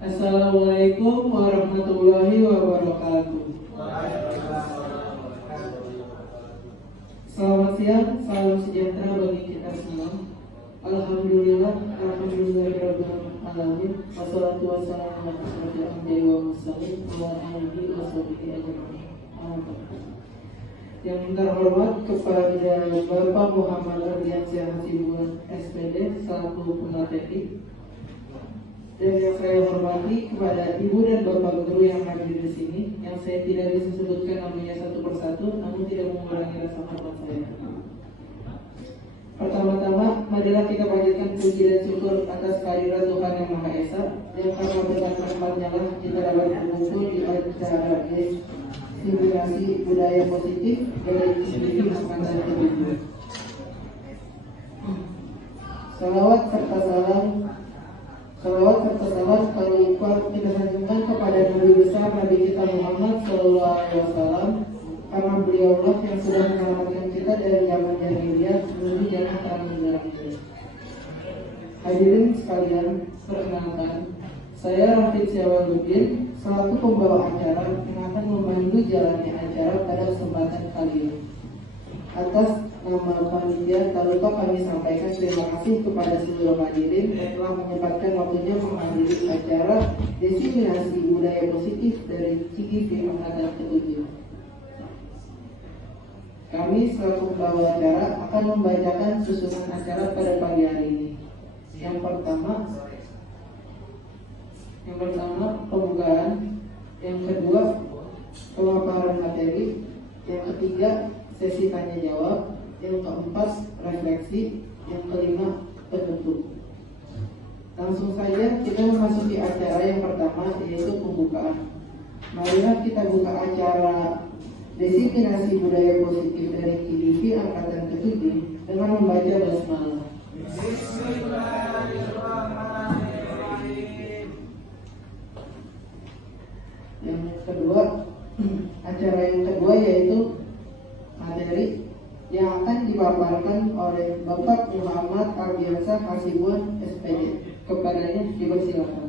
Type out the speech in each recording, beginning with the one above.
Assalamualaikum warahmatullahi wabarakatuh. Selamat siang, salam sejahtera bagi kita semua. Alhamdulillah, alhamdulillahirabbil alamin. Wassalatu wassalamu ala asyrofil anbiya'i wal mursalin wa ala alihi washabihi ajmain. Yang terhormat kepada Bapak Muhammad Ardiansyah Hasibuan SPD selaku pemateri, dan yang saya hormati kepada Ibu dan Bapak Guru yang hadir di sini, yang saya tidak bisa sebutkan namanya satu persatu, namun tidak mengurangi rasa hormat saya. Pertama-tama, marilah kita panjatkan puji dan syukur atas kehadiran Tuhan Yang Maha Esa, yang karena berkat rahmat-Nya lah kita dapat berkumpul di acara inspirasi budaya positif dari Institut Angkatan ke-7. Salawat serta salam kalimat kita sanjungkan kepada Nabi besar Nabi kita Muhammad Sallallahu Alaihi Wasallam, karena beliaulah yang sudah menyelamatkan kita dari zaman jahiliyah menuju jalan terang benderang ini. Hadirin sekalian, perkenalkan, saya Rafid Syawaludin selaku pembawa acara yang akan membantu jalannya acara pada kesempatan kali ini. Atas nama panitia, tak lupa kami sampaikan terima kasih kepada seluruh hadirin yang telah menyempatkan waktunya menghadiri acara Diseminasi Budaya Positif dari CGV Angkatan ke-7. Kami selaku pembawa acara akan membacakan susunan acara pada pagi hari ini. Yang pertama pembukaan, yang kedua pemaparan materi, yang ketiga sesi tanya jawab, yang keempat refleksi, yang kelima penutup. Langsung saja kita memasuki acara yang pertama, yaitu pembukaan. Marilah kita buka acara Diseminasi Budaya Positif dari KIDV Angkatan ke-7 dengan membaca basmalah. Acara yang kedua yaitu materi yang akan dipaparkan oleh Bapak Muhammad Ardiansyah Hasibuan SPD. Kepadanya dipersilakan.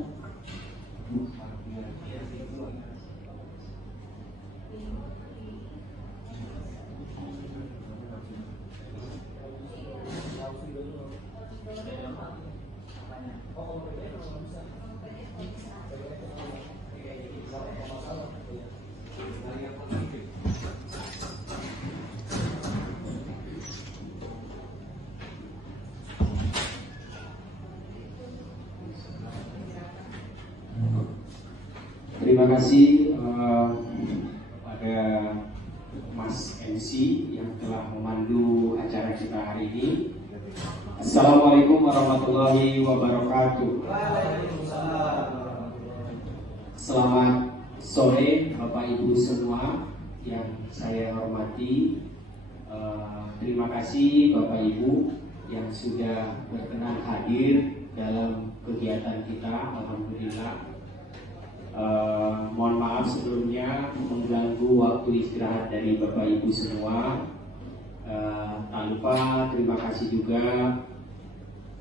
Terima kasih pada Mas MC yang telah memandu acara kita hari ini. Assalamualaikum warahmatullahi wabarakatuh. Selamat sore Bapak Ibu semua yang saya hormati. Terima kasih Bapak Ibu yang sudah berkenan hadir dalam kegiatan kita. Alhamdulillah. Mohon maaf sebelumnya mengganggu waktu istirahat dari Bapak Ibu semua. Tak lupa terima kasih juga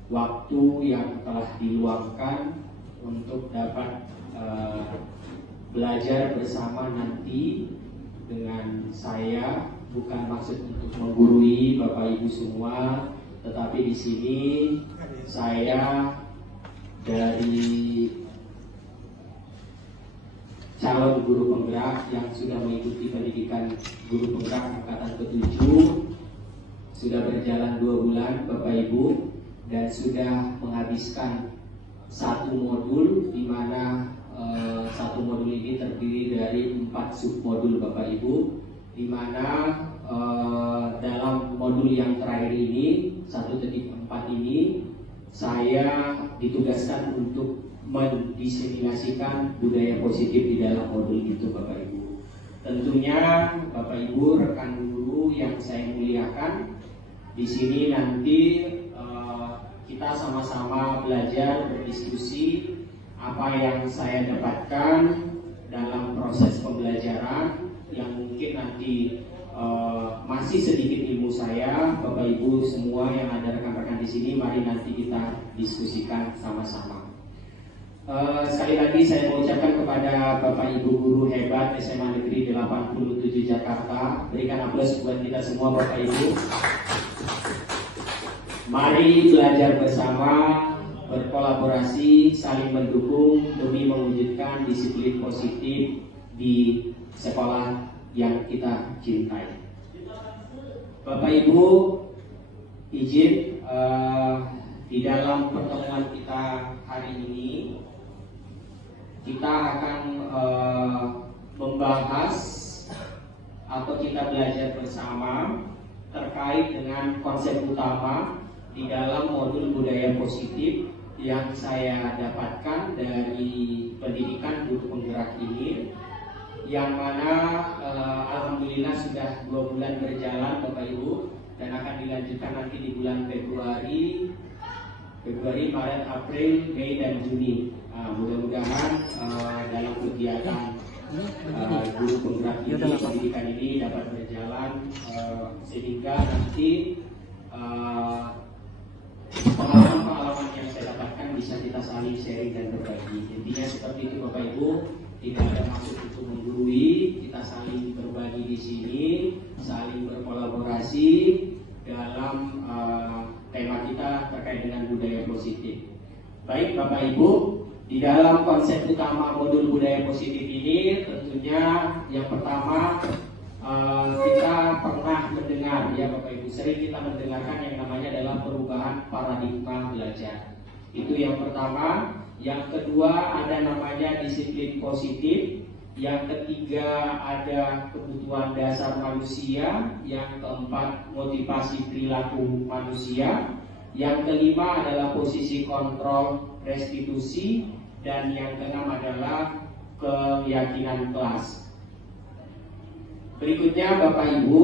waktu yang telah diluangkan untuk dapat belajar bersama nanti dengan saya. Bukan maksud untuk menggurui Bapak Ibu semua, tetapi di sini saya dari calon guru penggerak yang sudah mengikuti pendidikan guru penggerak angkatan ke-7, sudah berjalan 2 bulan Bapak Ibu, dan sudah menghabiskan satu modul, di mana satu modul ini terdiri dari 4 submodul Bapak Ibu, di mana dalam modul yang terakhir ini 1.4 ini saya ditugaskan untuk mendiseminasikan budaya positif di dalam modul itu Bapak Ibu. Tentunya Bapak Ibu, rekan guru yang saya muliakan, di sini nanti kita sama-sama belajar, berdiskusi apa yang saya dapatkan dalam proses pembelajaran yang mungkin nanti masih sedikit ilmu saya. Bapak Ibu semua yang ada rekan-rekan di sini, mari nanti kita diskusikan sama-sama. Sekali lagi saya mau ucapkan kepada Bapak Ibu guru hebat SMA Negeri 87 Jakarta. Berikan aplaus buat kita semua Bapak Ibu. Mari belajar bersama, berkolaborasi, saling mendukung demi mewujudkan disiplin positif di sekolah yang kita cintai. Bapak Ibu, izin di dalam pertemuan kita hari ini kita akan membahas atau kita belajar bersama terkait dengan konsep utama di dalam modul budaya positif yang saya dapatkan dari pendidikan guru penggerak ini, yang mana alhamdulillah sudah 2 bulan berjalan Bapak Ibu, dan akan dilanjutkan nanti di bulan Februari, Maret, April, Mei, dan Juni. Mudah-mudahan dalam kegiatan guru penggerak ini, pendidikan ini dapat berjalan sehingga nanti pengalaman-pengalaman yang saya dapatkan bisa kita saling sharing dan berbagi. Intinya seperti itu Bapak Ibu, tidak ada maksud untuk menggurui, kita saling berbagi di sini, saling berkolaborasi dalam tema kita terkait dengan budaya positif. Baik Bapak Ibu, di dalam konsep utama modul budaya positif ini tentunya yang pertama kita pernah mendengar ya Bapak Ibu, sering kita mendengarkan yang namanya adalah perubahan paradigma belajar. Itu yang pertama. Yang kedua ada namanya disiplin positif. Yang ketiga ada kebutuhan dasar manusia. Yang keempat motivasi perilaku manusia. Yang kelima adalah posisi kontrol restitusi. Dan yang keenam adalah keyakinan kelas. Berikutnya Bapak Ibu,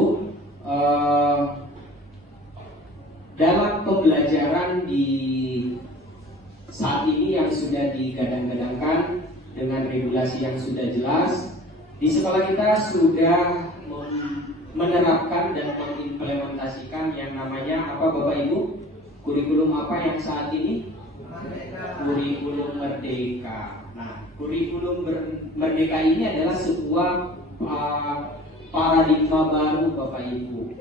dalam pembelajaran di saat ini yang sudah digadang-gadangkan dengan regulasi yang sudah jelas, di sekolah kita sudah menerapkan dan mengimplementasikan yang namanya apa Bapak Ibu? Kurikulum apa yang saat ini? Kurikulum Merdeka. Nah, kurikulum Merdeka ini adalah sebuah paradigma baru Bapak Ibu,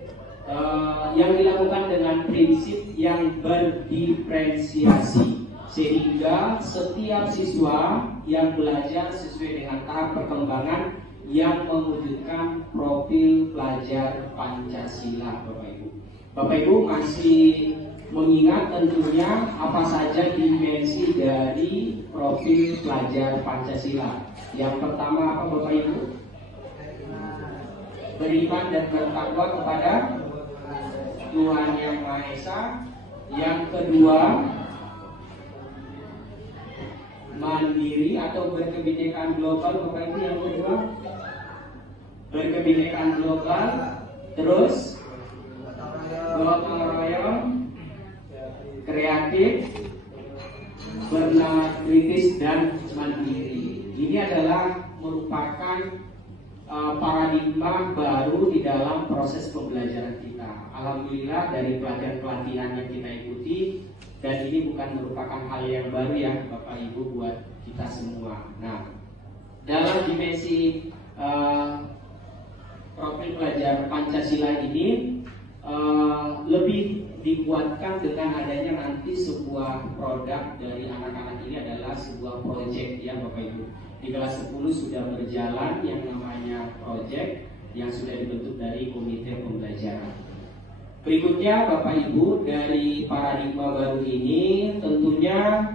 yang dilakukan dengan prinsip yang berdiferensiasi, sehingga setiap siswa yang belajar sesuai dengan tahap perkembangan yang mewujudkan profil pelajar Pancasila Bapak Ibu. Bapak Ibu masih mengingat tentunya apa saja dimensi dari profil pelajar Pancasila. Yang pertama apa Bapak Ibu? Beriman dan bertakwa kepada Tuhan Yang Maha Esa. Yang kedua, mandiri atau berkebinekaan global Bapak Ibu. Yang kedua, berkebinekaan global. Terus gotong royong, kreatif, bernalar kritis, dan mandiri. Ini adalah merupakan paradigma baru di dalam proses pembelajaran kita. Alhamdulillah dari pelatihan yang kita ikuti, dan ini bukan merupakan hal yang baru ya Bapak Ibu buat kita semua. Nah, dalam dimensi profil pelajar Pancasila ini lebih dikuatkan dengan adanya nanti sebuah produk dari anak-anak ini adalah sebuah proyek ya Bapak Ibu. Di kelas 10 sudah berjalan yang namanya proyek yang sudah dibentuk dari komite pembelajaran. Berikutnya Bapak Ibu, dari paradigma baru ini tentunya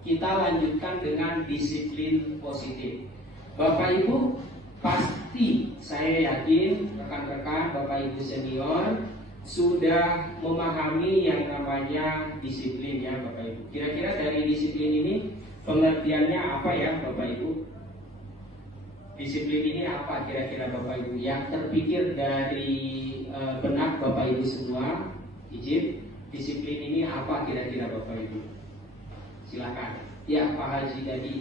kita lanjutkan dengan disiplin positif. Bapak Ibu pasti, saya yakin rekan-rekan Bapak Ibu senior sudah memahami yang namanya disiplin ya Bapak Ibu. Kira-kira dari disiplin ini pengertiannya apa ya Bapak Ibu? Disiplin ini apa kira-kira Bapak Ibu? Yang terpikir dari benak Bapak Ibu semua, izin, disiplin ini apa kira-kira Bapak Ibu? Silakan. Ya Pak Haji tadi.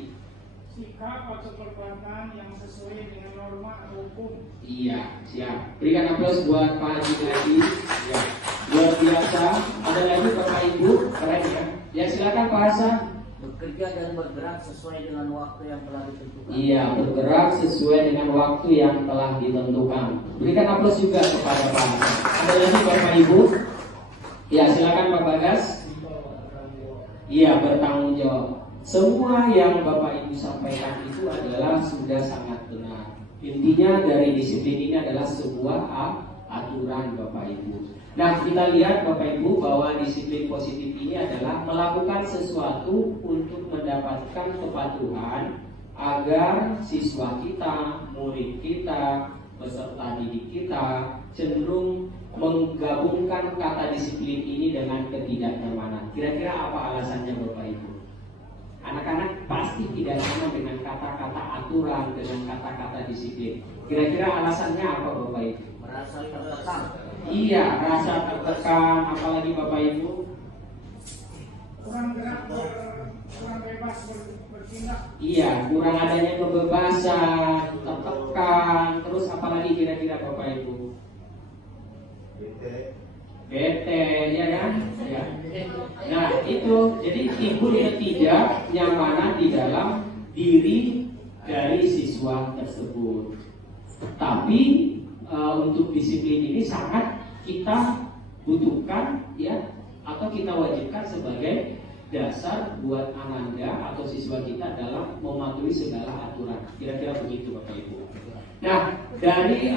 Sikap atau perbuatan yang sesuai dengan norma atau hukum. Iya, siap. Berikan aplaus buat Pak Haji tadi. Ya, luar biasa. Ada lagi Bapak Ibu, keren ya. Ya silakan Pak Hasan. bekerja dan bergerak sesuai dengan waktu yang telah ditentukan. Iya, bergerak sesuai dengan waktu yang telah ditentukan. Berikan aplaus juga kepada Pak. Ada lagi Bapak Ibu? Ya, silakan Pak Bagas. Iya, bertanggung jawab. Semua yang Bapak Ibu sampaikan itu adalah sudah sangat benar. Intinya dari disiplin ini adalah sebuah aturan Bapak Ibu. Nah, kita lihat Bapak Ibu bahwa disiplin positif ini adalah melakukan sesuatu untuk mendapatkan kepatuhan agar siswa kita, murid kita, peserta didik kita cenderung menggabungkan kata disiplin ini dengan ketidaknyamanan. Kira-kira apa alasannya Bapak Ibu? Anak-anak pasti tidak nyaman dengan kata-kata aturan, dengan kata-kata disiplin. Kira-kira alasannya apa Bapak Ibu? Merasa tertekan. Iya, rasa tertekan, apalagi Bapak Ibu? kurang gerak, kurang bebas bertindak. Iya, kurang adanya kebebasan, tertekan, terus apalagi kira-kira Bapak Ibu? Bete, ya kan? Ya. Nah, itu jadi timbul ketidaknyamanan di dalam diri dari siswa tersebut. Tapi untuk disiplin ini sangat kita butuhkan, ya, atau kita wajibkan sebagai dasar buat Ananda atau siswa kita dalam mematuhi segala aturan. Kira-kira begitu Bapak Ibu. Nah, dari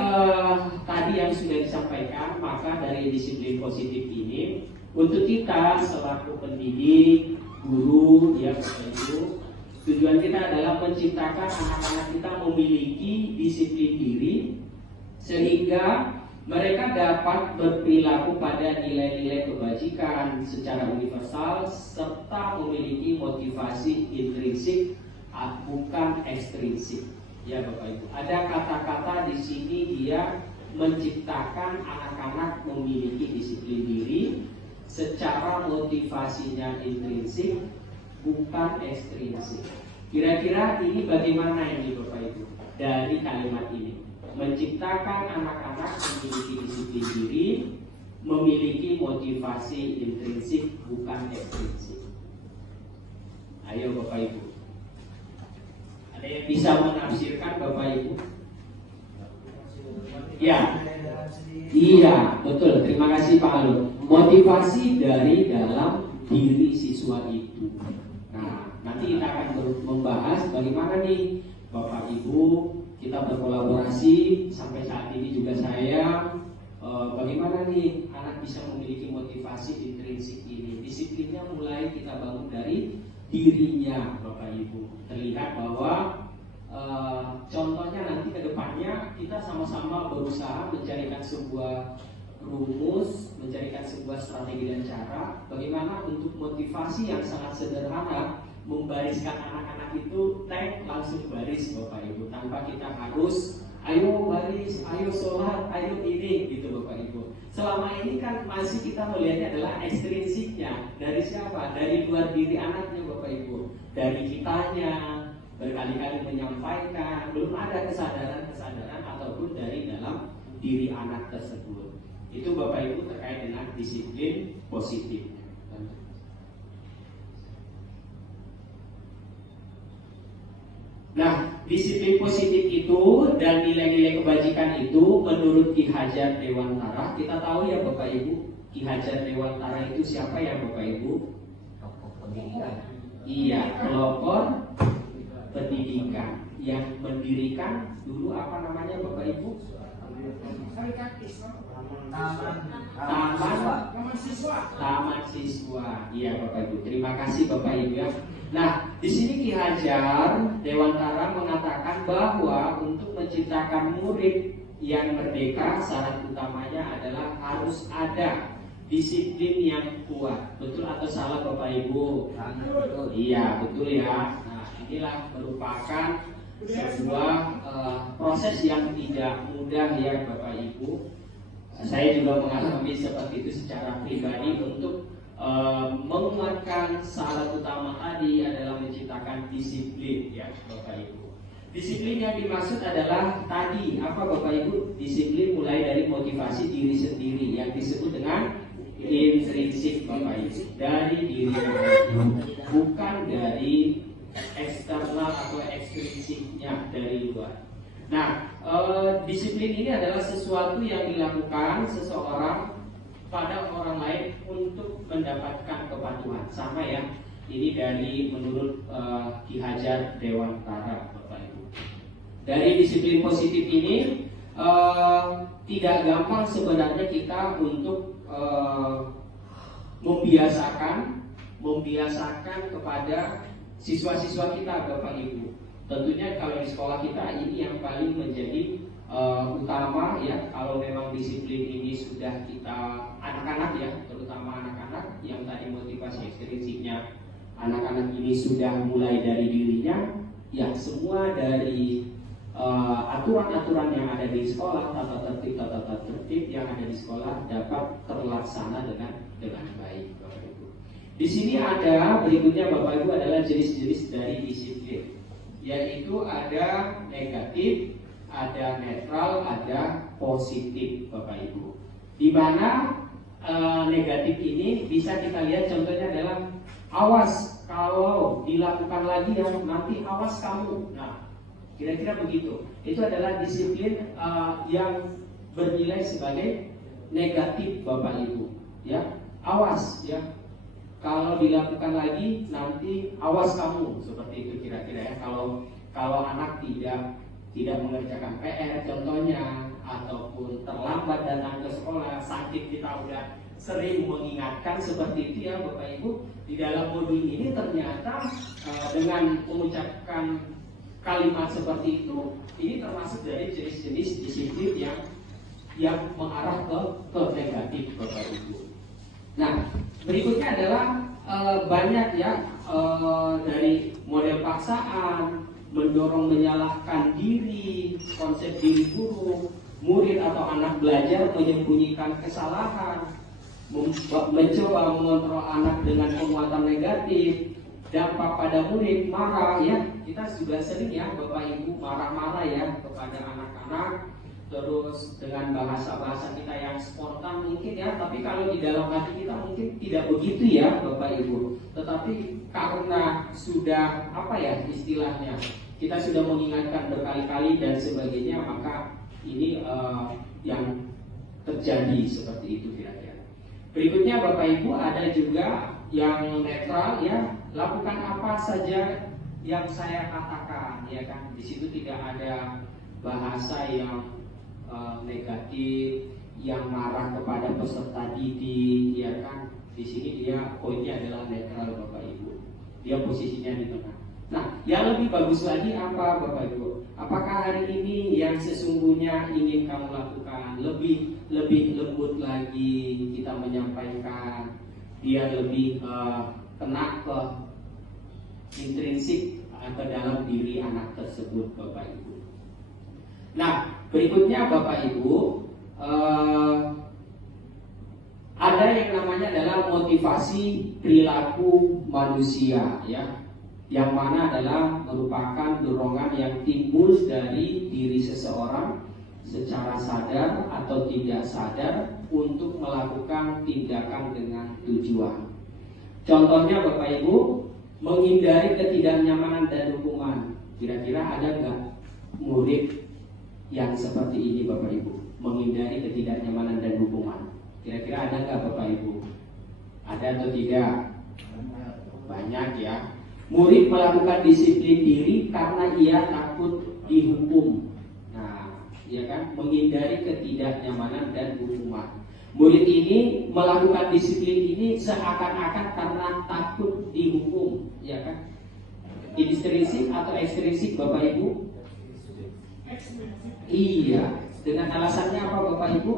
tadi yang sudah disampaikan, maka dari disiplin positif ini untuk kita selaku pendidik, guru, ya Bapak Ibu, tujuan kita adalah menciptakan anak-anak kita memiliki disiplin diri sehingga mereka dapat berperilaku pada nilai-nilai kebajikan secara universal serta memiliki motivasi intrinsik bukan ekstrinsik. Ya Bapak Ibu, ada kata-kata di sini dia menciptakan anak-anak memiliki disiplin diri secara motivasinya intrinsik bukan ekstrinsik. Kira-kira ini bagaimana ini Bapak Ibu dari kalimat ini? Menciptakan anak-anak memiliki disiplin diri, memiliki motivasi intrinsik bukan ekstrinsik. Ayo Bapak Ibu, ada yang bisa menafsirkan Bapak Ibu? Ya, iya betul. Terima kasih Pak Alun. Motivasi dari dalam diri siswa itu. Nah, nanti kita akan membahas bagaimana nih Bapak Ibu kita berkolaborasi sampai saat ini juga saya bagaimana nih anak bisa memiliki motivasi intrinsik ini. Disiplinnya mulai kita bangun dari dirinya Bapak Ibu. Terlihat bahwa contohnya nanti ke depannya kita sama-sama berusaha mencarikan sebuah rumus, mencarikan sebuah strategi dan cara bagaimana untuk motivasi yang sangat sederhana membariskan anak-anak itu langsung baris Bapak Ibu tanpa kita harus ayo baris, ayo sholat, ayo ini gitu Bapak Ibu. Selama ini kan masih kita melihatnya adalah ekstrinsiknya. Dari siapa? Dari luar diri anaknya Bapak Ibu. Dari kitanya berkali-kali menyampaikan, belum ada kesadaran ataupun dari dalam diri anak tersebut. Itu Bapak Ibu terkait dengan disiplin positif. Nah, disiplin positif itu dan nilai-nilai kebajikan itu menurut Ki Hajar Dewantara, kita tahu ya Bapak Ibu, Ki Hajar Dewantara itu siapa ya Bapak Ibu? Tokoh pendidikan. Iya, pelopor pendidikan yang mendirikan dulu apa namanya Bapak Ibu? Taman siswa. Iya Bapak Ibu. Terima kasih Bapak Ibu ya. Nah, di sini Ki Hajar Dewantara mengatakan bahwa untuk menciptakan murid yang merdeka, syarat utamanya adalah harus ada disiplin yang kuat. Betul atau salah Bapak Ibu? Betul. Iya, betul ya. Nah, inilah merupakan sebuah proses yang tidak mudah ya Bapak Ibu. Saya juga mengalami seperti itu secara pribadi untuk menguatkan syarat utama tadi adalah menciptakan disiplin ya Bapak Ibu. Disiplin yang dimaksud adalah tadi apa Bapak Ibu? Disiplin mulai dari motivasi diri sendiri yang disebut dengan intrinsik Bapak Ibu, dari diri sendiri. bukan dari eksternal atau ekstrinsiknya dari luar. Nah, disiplin ini adalah sesuatu yang dilakukan seseorang pada orang lain untuk mendapatkan kepatuhan. Sama ya, ini dari menurut Ki Hajar Dewantara, Bapak Ibu. Dari disiplin positif ini tidak gampang sebenarnya kita untuk membiasakan kepada siswa-siswa kita, Bapak Ibu. Tentunya kalau di sekolah kita ini yang paling menjadi utama ya. Kalau memang disiplin ini sudah kita anak-anak ya, terutama anak-anak yang tadi motivasi ekstrinsiknya anak-anak ini sudah mulai dari dirinya, yang semua dari aturan-aturan yang ada di sekolah, tata tertib yang ada di sekolah dapat terlaksana dengan baik, Bapak Ibu. Di sini ada berikutnya, Bapak Ibu, adalah jenis-jenis dari disiplin, yaitu ada negatif, ada netral, ada positif, Bapak Ibu. Di mana negatif ini bisa kita lihat contohnya adalah awas kalau dilakukan lagi ya, nanti awas kamu. Nah, kira-kira begitu. Itu adalah disiplin yang bernilai sebagai negatif, Bapak Ibu. Ya, awas ya. Kalau dilakukan lagi nanti awas kamu, seperti itu kira-kira ya. Kalau anak tidak mengerjakan PR contohnya, ataupun terlambat datang ke sekolah, sakit, kita udah sering mengingatkan seperti itu ya, Bapak Ibu. Di dalam modul ini ternyata dengan mengucapkan kalimat seperti itu, ini termasuk dari jenis-jenis disiplin yang mengarah ke negatif, Bapak Ibu. Nah, berikutnya adalah banyak ya dari model paksaan, mendorong menyalahkan diri, konsep diri buruk, murid atau anak belajar menyembunyikan kesalahan, mencoba mengontrol anak dengan penguatan negatif, dampak pada murid, marah ya. Kita juga sering ya, Bapak Ibu, marah-marah ya kepada anak-anak, terus dengan bahasa-bahasa kita yang spontan mungkin ya, tapi kalau di dalam hati kita mungkin tidak begitu ya, Bapak Ibu. Tetapi karena sudah apa ya istilahnya, kita sudah mengingatkan berkali-kali dan sebagainya, maka ini yang terjadi seperti itu kira-kira. Berikutnya, Bapak Ibu, ada juga yang netral ya, lakukan apa saja yang saya katakan ya kan. Di situ tidak ada bahasa yang negatif, yang marah kepada peserta didik ya kan. Di sini dia poinnya adalah netral, Bapak Ibu. Dia posisinya di tengah. Nah, yang lebih bagus lagi apa, Bapak Ibu? Apakah hari ini yang sesungguhnya ingin kamu lakukan lebih lembut lagi kita menyampaikan, biar lebih kena ke intrinsik ke dalam diri anak tersebut, Bapak Ibu. Nah, berikutnya Bapak Ibu, ada yang namanya adalah motivasi perilaku manusia ya, yang mana adalah merupakan dorongan yang timbul dari diri seseorang secara sadar atau tidak sadar untuk melakukan tindakan dengan tujuan. Contohnya, Bapak Ibu, menghindari ketidaknyamanan dan hukuman. Kira-kira ada nggak murid yang seperti ini, Bapak Ibu? Menghindari ketidaknyamanan dan hukuman. Kira-kira ada nggak, Bapak Ibu? Ada atau tidak? Banyak ya. Murid melakukan disiplin diri karena ia takut dihukum. Nah, ya kan, menghindari ketidaknyamanan dan hukuman. Murid ini melakukan disiplin ini seakan-akan karena takut dihukum, ya kan? Intrinsik atau ekstrinsik, Bapak Ibu? Iya. Dengan alasannya apa, Bapak Ibu?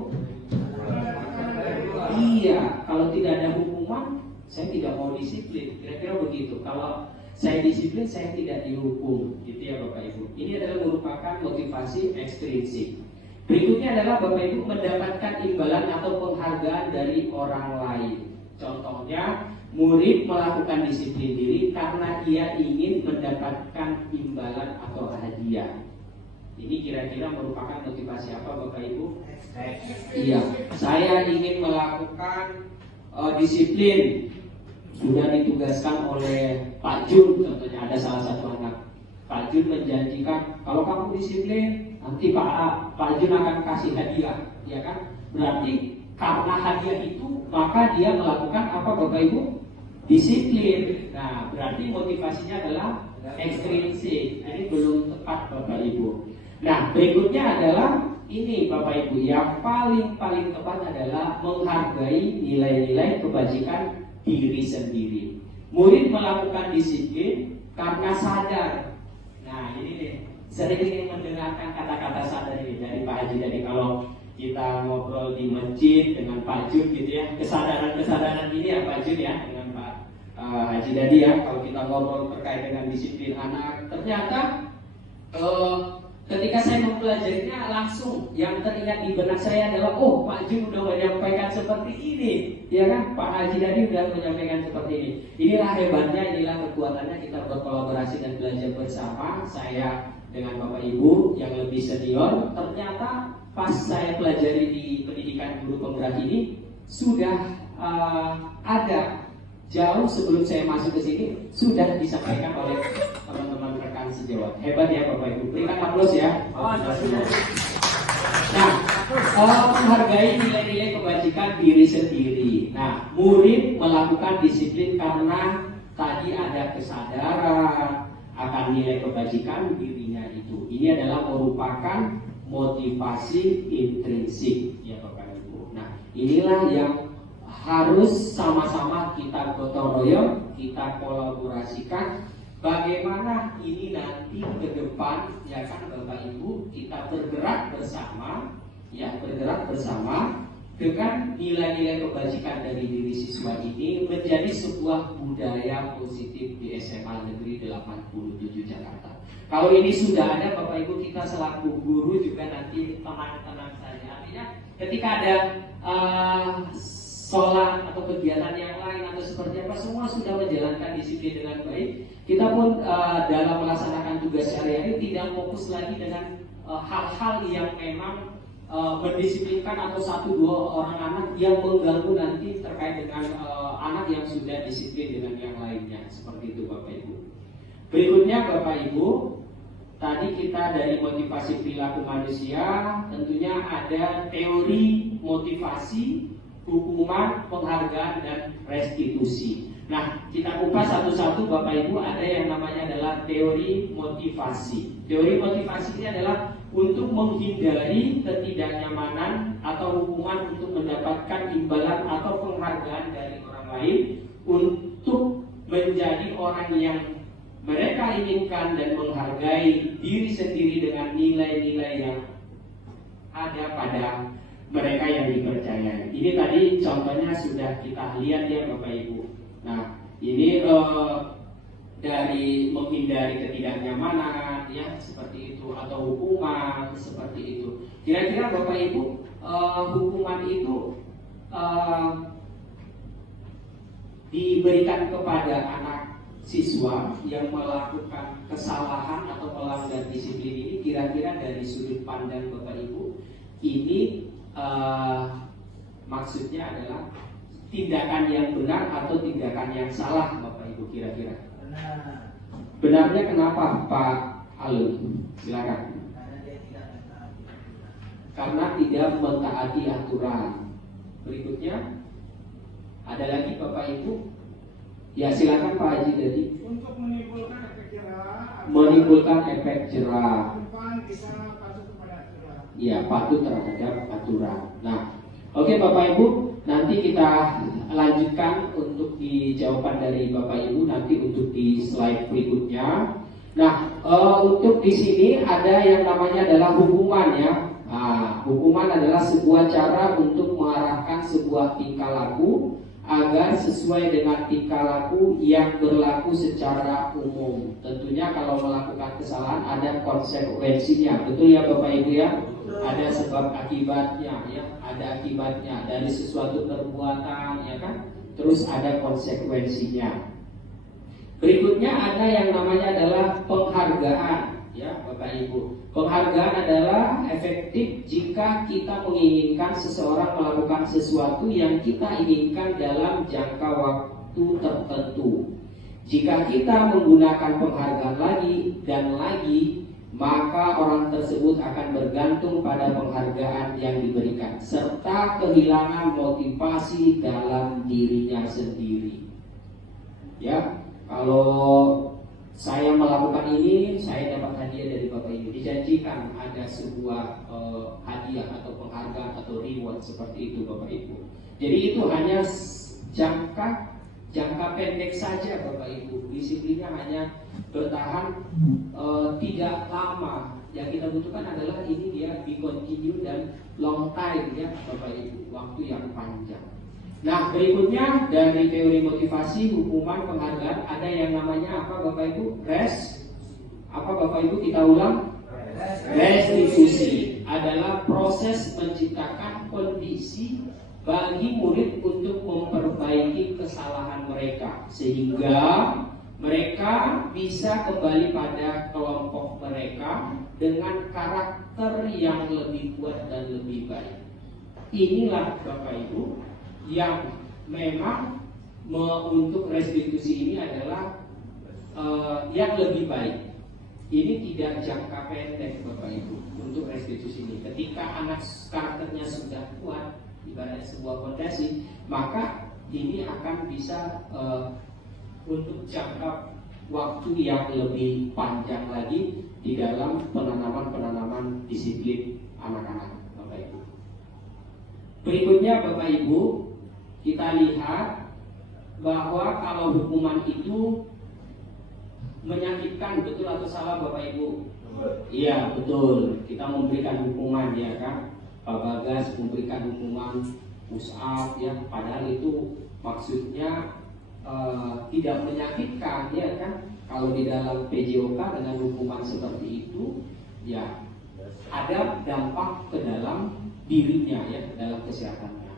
Iya. Kalau tidak ada hukuman, saya tidak mau disiplin. Kira-kira begitu. Kalau saya disiplin, saya tidak dihukum, gitu ya, Bapak Ibu. Ini adalah merupakan motivasi ekstrinsik. Berikutnya adalah Bapak Ibu mendapatkan imbalan atau penghargaan dari orang lain. Contohnya, murid melakukan disiplin diri karena ia ingin mendapatkan imbalan atau hadiah. Ini kira-kira merupakan motivasi apa, Bapak Ibu? Iya, saya ingin melakukan disiplin sudah ditugaskan oleh Pak Jun, contohnya ada salah satu anak, Pak Jun menjanjikan kalau kamu disiplin nanti Pak Jun akan kasih hadiah, ya kan? Berarti karena hadiah itu maka dia melakukan apa Bapak Ibu? Disiplin. Nah, berarti motivasinya adalah ekstrinsik. Ini belum tepat Bapak Ibu. Nah, berikutnya adalah ini Bapak Ibu, yang paling tepat adalah menghargai nilai-nilai kebajikan diri sendiri. Murid melakukan disiplin karena sadar. Nah, ini nih, sering mendengarkan kata-kata sadar ini dari Pak Haji. Jadi kalau kita ngobrol di masjid dengan Pak Jun gitu ya, kesadaran ini ya Pak Jun ya, dengan Pak Haji Dadi ya, kalau kita ngobrol terkait dengan disiplin anak, ternyata ketika saya mempelajarinya langsung yang teringat di benak saya adalah oh Pak Jun udah menyampaikan seperti ini, ya kan? Pak Haji Dadi udah menyampaikan seperti ini. Inilah hebatnya, inilah kekuatannya kita berkolaborasi dan belajar bersama. Saya dengan Bapak Ibu yang lebih senior, ternyata pas saya pelajari di pendidikan guru penggerak ini sudah ada jauh sebelum saya masuk ke sini sudah disampaikan oleh teman-teman rekan sejawat. Hebat ya Bapak Ibu, berikan aplaus ya. Nah, menghargai nilai-nilai kebajikan diri sendiri. Nah, murid melakukan disiplin karena tadi ada kesadaran akan nilai kebajikan dirinya itu. Ini adalah merupakan motivasi intrinsik ya Bapak Ibu. Nah, inilah yang harus sama-sama kita gotong royong, kita kolaborasikan. Bagaimana ini nanti ke depan ya kan Bapak Ibu, kita bergerak bersama ya, bergerak bersama dengan nilai-nilai kebajikan dari diri siswa ini menjadi sebuah budaya positif di SMA Negeri 87 Jakarta. Kalau ini sudah ada Bapak Ibu, kita selaku guru juga nanti tenang-tenang saja. Artinya ketika ada sholat atau kegiatan yang lain atau seperti apa, semua sudah menjalankan disiplin dengan baik. Kita pun dalam melaksanakan tugas sehari-hari tidak fokus lagi dengan hal-hal yang memang mendisiplinkan atau 1-2 orang anak yang mengganggu nanti terkait dengan anak yang sudah disiplin dengan yang lainnya. Seperti itu Bapak Ibu. Berikutnya Bapak Ibu, tadi kita dari motivasi perilaku manusia, tentunya ada teori motivasi, hukuman, penghargaan, dan restitusi. Nah, kita kupas satu-satu Bapak Ibu. Ada yang namanya adalah teori motivasi. Teori motivasi ini adalah untuk menghindari ketidaknyamanan atau hukuman untuk mendapatkan imbalan atau penghargaan dari orang lain untuk menjadi orang yang mereka inginkan dan menghargai diri sendiri dengan nilai-nilai yang ada pada mereka yang dipercayai. Ini tadi contohnya sudah kita lihat ya Bapak Ibu. Nah, ini dari menghindari ketidaknyamanan ya seperti itu, atau hukuman seperti itu. Kira-kira Bapak Ibu, hukuman itu diberikan kepada anak siswa yang melakukan kesalahan atau melanggar disiplin ini, kira-kira dari sudut pandang Bapak Ibu ini maksudnya adalah tindakan yang benar atau tindakan yang salah Bapak Ibu kira-kira? Benarnya kenapa Pak Alun? Silakan. Karena tidak mentaati aturan. Berikutnya ada lagi Bapak Ibu? Ya silakan Pak Haji Dadi. Untuk menimbulkan efek jerah. Menimbulkan efek jerah. Depan kita patuh kepada aturan. Ya, patuh terhadap aturan. Nah, oke Bapak Ibu, nanti kita lanjutkan untuk di jawaban dari Bapak Ibu nanti untuk di slide berikutnya. Nah, untuk di sini ada yang namanya adalah hukuman ya. Nah, hukuman adalah sebuah cara untuk mengarahkan sebuah tingkah laku agar sesuai dengan tingkah laku yang berlaku secara umum. Tentunya kalau melakukan kesalahan ada konsekuensinya, betul ya Bapak Ibu ya? Ada sebab akibatnya ya, ada akibatnya dari sesuatu perbuatan ya kan? Terus ada konsekuensinya. Berikutnya ada yang namanya adalah penghargaan ya Bapak Ibu. Penghargaan adalah efektif jika kita menginginkan seseorang melakukan sesuatu yang kita inginkan dalam jangka waktu tertentu. Jika kita menggunakan penghargaan lagi dan lagi, maka orang tersebut akan bergantung pada penghargaan yang diberikan serta kehilangan motivasi dalam dirinya sendiri. Ya, kalau saya melakukan ini, saya dapat hadiah dari Bapak Ibu. Dijanjikan ada sebuah hadiah atau penghargaan atau reward seperti itu Bapak Ibu. Jadi itu hanya jangka pendek saja Bapak Ibu. Disiplinnya hanya bertahan tidak lama. Yang kita butuhkan adalah ini dia be continue dan long time ya Bapak Ibu, waktu yang panjang. Nah, berikutnya dari teori motivasi, hukuman, penghargaan ada yang namanya apa Bapak Ibu? Apa Bapak Ibu kita ulang? Restitusi adalah proses menciptakan kondisi bagi murid untuk memperbaiki kesalahan mereka sehingga mereka bisa kembali pada kelompok mereka dengan karakter yang lebih kuat dan lebih baik. Inilah Bapak Ibu yang memang untuk restitusi ini adalah yang lebih baik. Ini tidak jangka pendek Bapak Ibu untuk restitusi ini. Ketika anak karakternya sudah kuat, ibaratnya sebuah fondasi, maka ini akan bisa untuk jangka waktu yang lebih panjang lagi di dalam penanaman disiplin anak-anak Bapak Ibu. Berikutnya Bapak Ibu, kita lihat bahwa kalau hukuman itu menyakitkan, betul atau salah Bapak Ibu? Iya betul, kita memberikan hukuman ya kan. Pak Bagas memberikan hukuman push up ya, padahal itu maksudnya tidak menyakitkan ya kan. Kalau di dalam PJOK dengan hukuman seperti itu ya ada dampak ke dalam dirinya ya, dalam kesehatannya.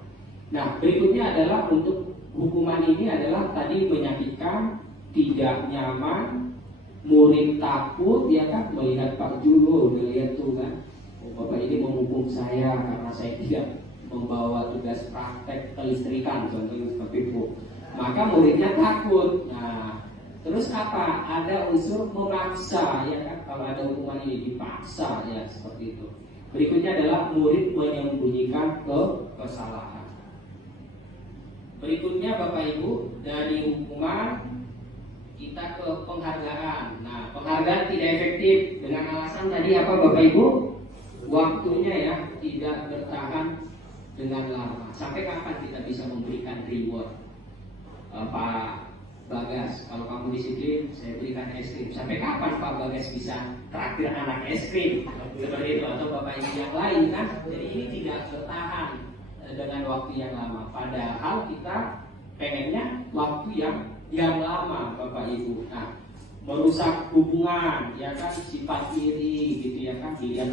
Nah, berikutnya adalah untuk hukuman ini adalah tadi menyakitkan, tidak nyaman, murid takut ya kan, melihat Pak Julo, melihat tuh kan, oh, Bapak ini menghukum saya karena saya tidak membawa tugas praktek kelistrikan contohnya seperti itu. Maka muridnya takut. Nah, terus apa? Ada unsur memaksa ya kan, kalau ada hukuman ini dipaksa ya seperti itu. Berikutnya adalah murid menyembunyikan kesalahan. Berikutnya Bapak Ibu, dari hukuman kita ke penghargaan. Nah, penghargaan tidak efektif dengan alasan tadi apa Bapak Ibu? Waktunya ya tidak bertahan dengan lama. Sampai kapan kita bisa memberikan reward? Pak Bagas, kalau kamu disiplin, saya berikan es krim. Sampai kapan Pak Bagas bisa traktir anak es krim? Seperti itu, atau Bapak Ibu yang lain kan? Jadi ini tidak bertahan dengan waktu yang lama. Padahal kita pengennya waktu yang lama Bapak Ibu. Nah, merusak hubungan ya kan, sifat iri gitu ya kan, dilihat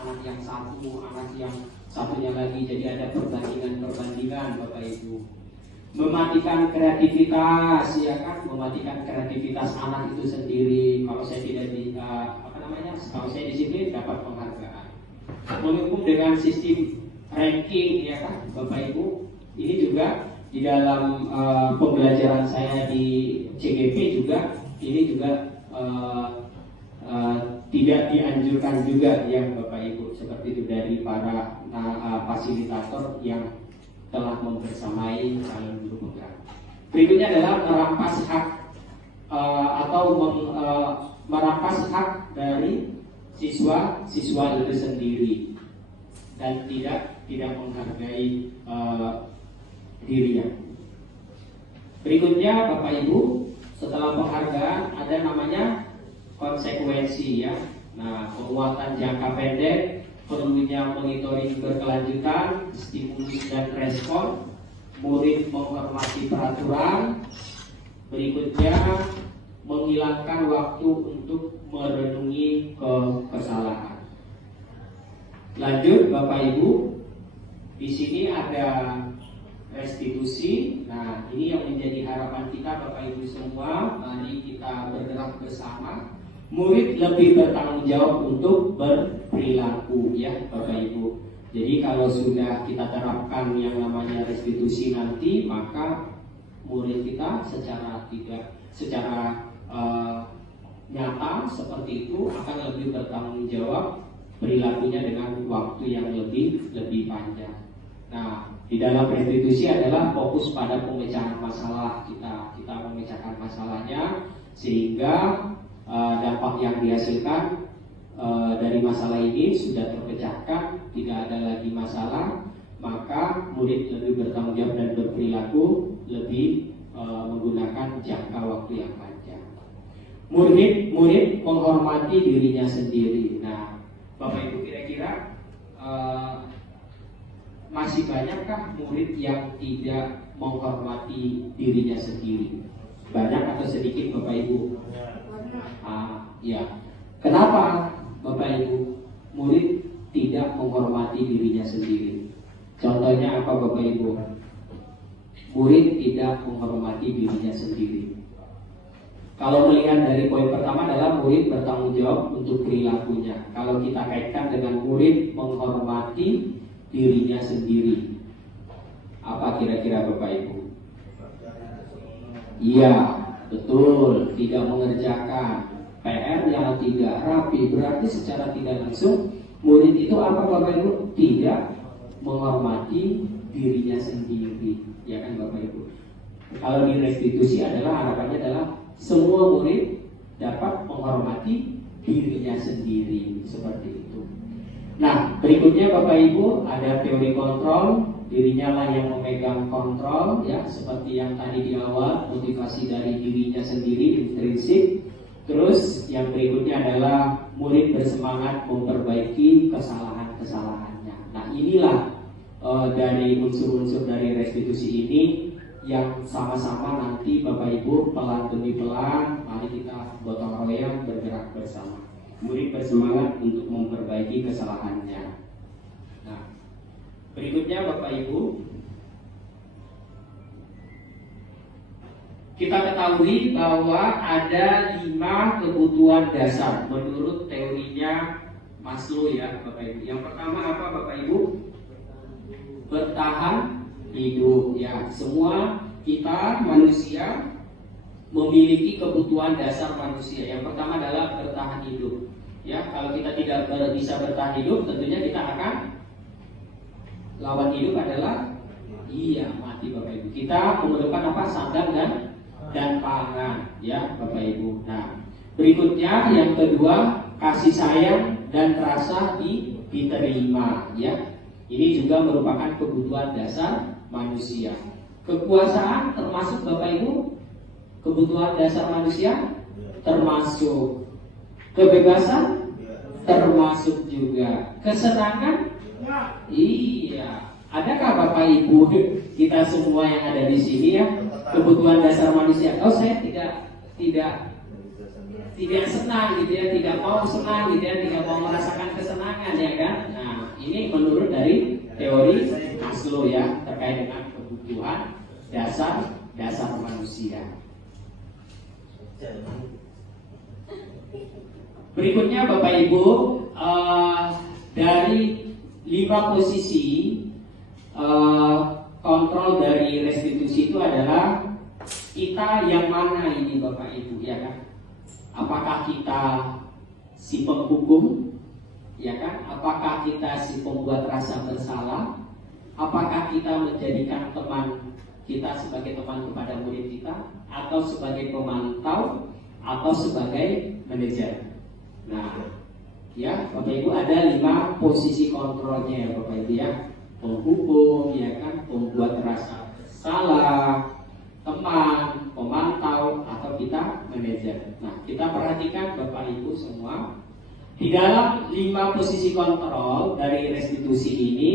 anak yang satu, anak yang satunya lagi, jadi ada perbandingan Bapak Ibu. Mematikan kreativitas ya kan, mematikan kreativitas anak itu sendiri. Kalau saya tidak kalau saya disiplin dapat penghargaan. Menghukum dengan sistem ranking ya kan Bapak Ibu. Ini juga di dalam pembelajaran saya di CGP juga, ini juga tidak dianjurkan juga ya Bapak Ibu, seperti itu dari para fasilitator yang telah membersamai calon guru penggerak. Berikutnya adalah merampas hak merampas hak dari siswa itu sendiri dan tidak menghargai dirinya. Berikutnya Bapak Ibu, setelah penghargaan ada namanya konsekuensi ya. Nah, penguatan jangka pendek, perlunya monitoring berkelanjutan, stimulus dan respon, murid menghormati peraturan. Berikutnya menghilangkan waktu untuk merenungi kesalahan. Lanjut Bapak Ibu, di sini ada restitusi. Nah, ini yang menjadi harapan kita Bapak Ibu semua. Mari kita bergerak bersama. Murid lebih bertanggung jawab untuk berperilaku ya Bapak Ibu. Jadi kalau sudah kita terapkan yang namanya restitusi nanti, maka murid kita secara nyata seperti itu akan lebih bertanggung jawab perilakunya dengan waktu yang lebih panjang. Nah, di dalam restitusi adalah fokus pada pemecahan masalah kita memecahkan masalahnya sehingga dampak yang dihasilkan dari masalah ini sudah terpecahkan, tidak ada lagi masalah, maka murid lebih bertanggung jawab dan berperilaku lebih menggunakan jangka waktu yang panjang. Murid menghormati dirinya sendiri. Nah, Bapak Ibu, kira-kira masih banyakkah murid yang tidak menghormati dirinya sendiri? Banyak atau sedikit, Bapak Ibu? Ya. Kenapa, Bapak Ibu, murid tidak menghormati dirinya sendiri? Contohnya apa, Bapak Ibu? Murid tidak menghormati dirinya sendiri. Kalau melihat dari poin pertama adalah murid bertanggung jawab untuk perilakunya. Kalau kita kaitkan dengan murid menghormati dirinya sendiri, apa kira-kira Bapak Ibu? Iya, betul, tidak mengerjakan PR yang tidak rapi, berarti secara tidak langsung murid itu apa Bapak Ibu? Tidak menghormati dirinya sendiri, ya kan Bapak Ibu? Kalau di restitusi adalah harapannya adalah semua murid dapat menghormati dirinya sendiri, seperti itu. Nah, berikutnya Bapak Ibu ada teori kontrol, dirinya lah yang memegang kontrol, ya, seperti yang tadi di awal, motivasi dari dirinya sendiri, intrinsik. Terus yang berikutnya adalah murid bersemangat memperbaiki kesalahan-kesalahannya. Nah, inilah dari unsur-unsur dari restitusi ini yang sama-sama nanti Bapak Ibu pelan demi pelan mari kita gotong royong bergerak bersama. Murid bersemangat untuk memperbaiki kesalahannya. Nah, berikutnya Bapak Ibu, kita ketahui bahwa ada 5 kebutuhan dasar menurut teorinya Maslow, ya Bapak Ibu. Yang pertama apa Bapak Ibu? Bertahan hidup, ya. Semua kita manusia memiliki kebutuhan dasar manusia. Yang pertama adalah bertahan hidup. Ya, kalau kita tidak bisa bertahan hidup, tentunya kita akan lawan hidup adalah mati Bapak Ibu. Kita memerlukan apa? Sandang dan pangan, ya Bapak Ibu. Nah, berikutnya yang kedua, kasih sayang dan rasa diterima, ya. Ini juga merupakan kebutuhan dasar manusia. Kekuasaan termasuk Bapak Ibu kebutuhan dasar manusia? Termasuk. Kebebasan? Termasuk juga. Kesenangan? Iya. Adakah Bapak Ibu kita semua yang ada di sini ya kebutuhan dasar manusia? Oh, saya tidak senang gitu ya, tidak mau senang gitu ya, tidak mau merasakan kesenangan, ya kan? Nah, ini menurut dari teori Maslow, ya, terkait dengan kebutuhan dasar manusia. Berikutnya Bapak Ibu, dari 5 posisi kontrol dari restitusi itu adalah kita yang mana ini Bapak Ibu, ya kan? Apakah kita si penghukum, ya kan? Apakah kita si pembuat rasa bersalah? Apakah kita menjadikan teman kita sebagai teman kepada murid kita, atau sebagai pemantau, atau sebagai manajer? Nah, ya Bapak Ibu ada 5 posisi kontrolnya ya Bapak Ibu, ya. Penghukum, ya kan? Pembuat rasa salah, teman, pemantau, atau kita manajer. Nah, kita perhatikan Bapak Ibu semua, di dalam 5 posisi kontrol dari restitusi ini,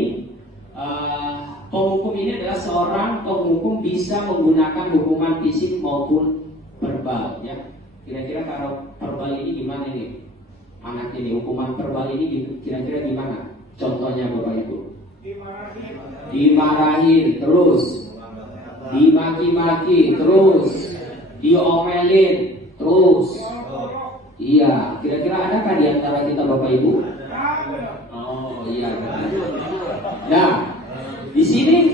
penghukum ini adalah seorang penghukum bisa menggunakan hukuman fisik maupun verbal, ya. Kira-kira kalau verbal ini gimana nih? Anak ini hukuman verbal ini kira-kira gimana? Contohnya Bapak Ibu. Dimarahin terus, dimaki-maki terus, diomelin terus. Iya, kira-kira adakah di antara kita Bapak Ibu? Oh iya. Nah, di sini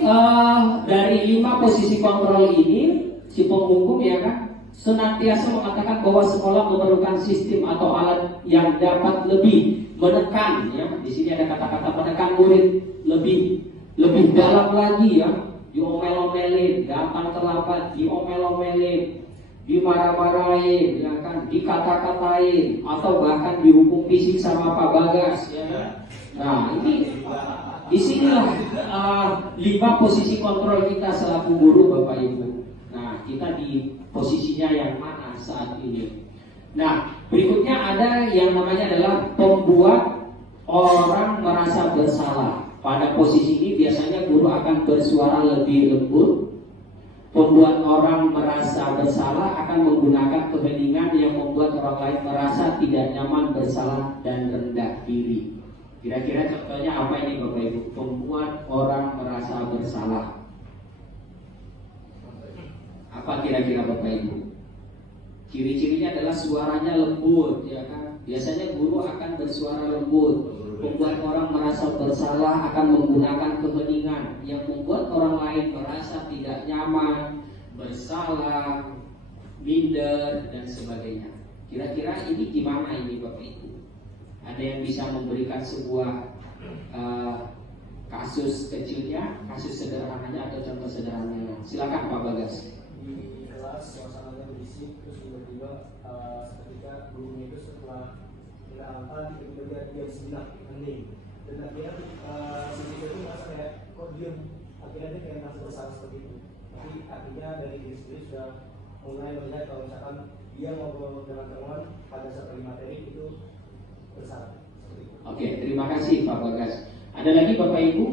dari 5 posisi kontrol ini si penghukum ya kan senantiasa mengatakan bahwa sekolah memerlukan sistem atau alat yang dapat lebih menekan ya. Di sini ada kata-kata menekan murid lebih dalam lagi ya. Diomel-omelin, gampang terlambat, diomel-omelin, dimarah-marahin, ya kan, dikata-katain, atau bahkan dihukum fisik sama Pak Bagas ya kan. Nah, ini disinilah 5 posisi kontrol kita selaku guru Bapak Ibu. Nah, kita di posisinya yang mana saat ini? Nah, berikutnya ada yang namanya adalah pembuat orang merasa bersalah. Pada posisi ini biasanya guru akan bersuara lebih lembut. Pembuat orang merasa bersalah akan menggunakan keheningan yang membuat orang lain merasa tidak nyaman, bersalah, dan rendah diri. Kira-kira contohnya apa ini Bapak Ibu? Pembuat orang merasa bersalah. Apa kira-kira Bapak Ibu? Ciri-cirinya adalah suaranya lembut, ya kan? Biasanya guru akan bersuara lembut. Pembuat orang merasa bersalah akan menggunakan keheningan yang membuat orang lain merasa tidak nyaman, bersalah, minder, dan sebagainya. Kira-kira ini gimana ini Bapak Ibu? Ada yang bisa memberikan sebuah kasus kecilnya, kasus sederhananya atau contoh sederhananya? Silakan Pak Bagas. Di kelas suasananya berisik, terus tiba-tiba ketika gurunya itu setelah kita angkat tiba-tiba dia sejenak hening, dan akhirnya siswa itu merasa kayak kok diam, akhirnya dia kayak merasa bersalah seperti itu. Tapi akhirnya dari diri sendiri sudah mulai melihat kalau misalkan dia ngobrol dengan teman pada saat lagi materi itu bersalah. Oke, terima kasih Pak Bagas. Ada lagi Bapak Ibu,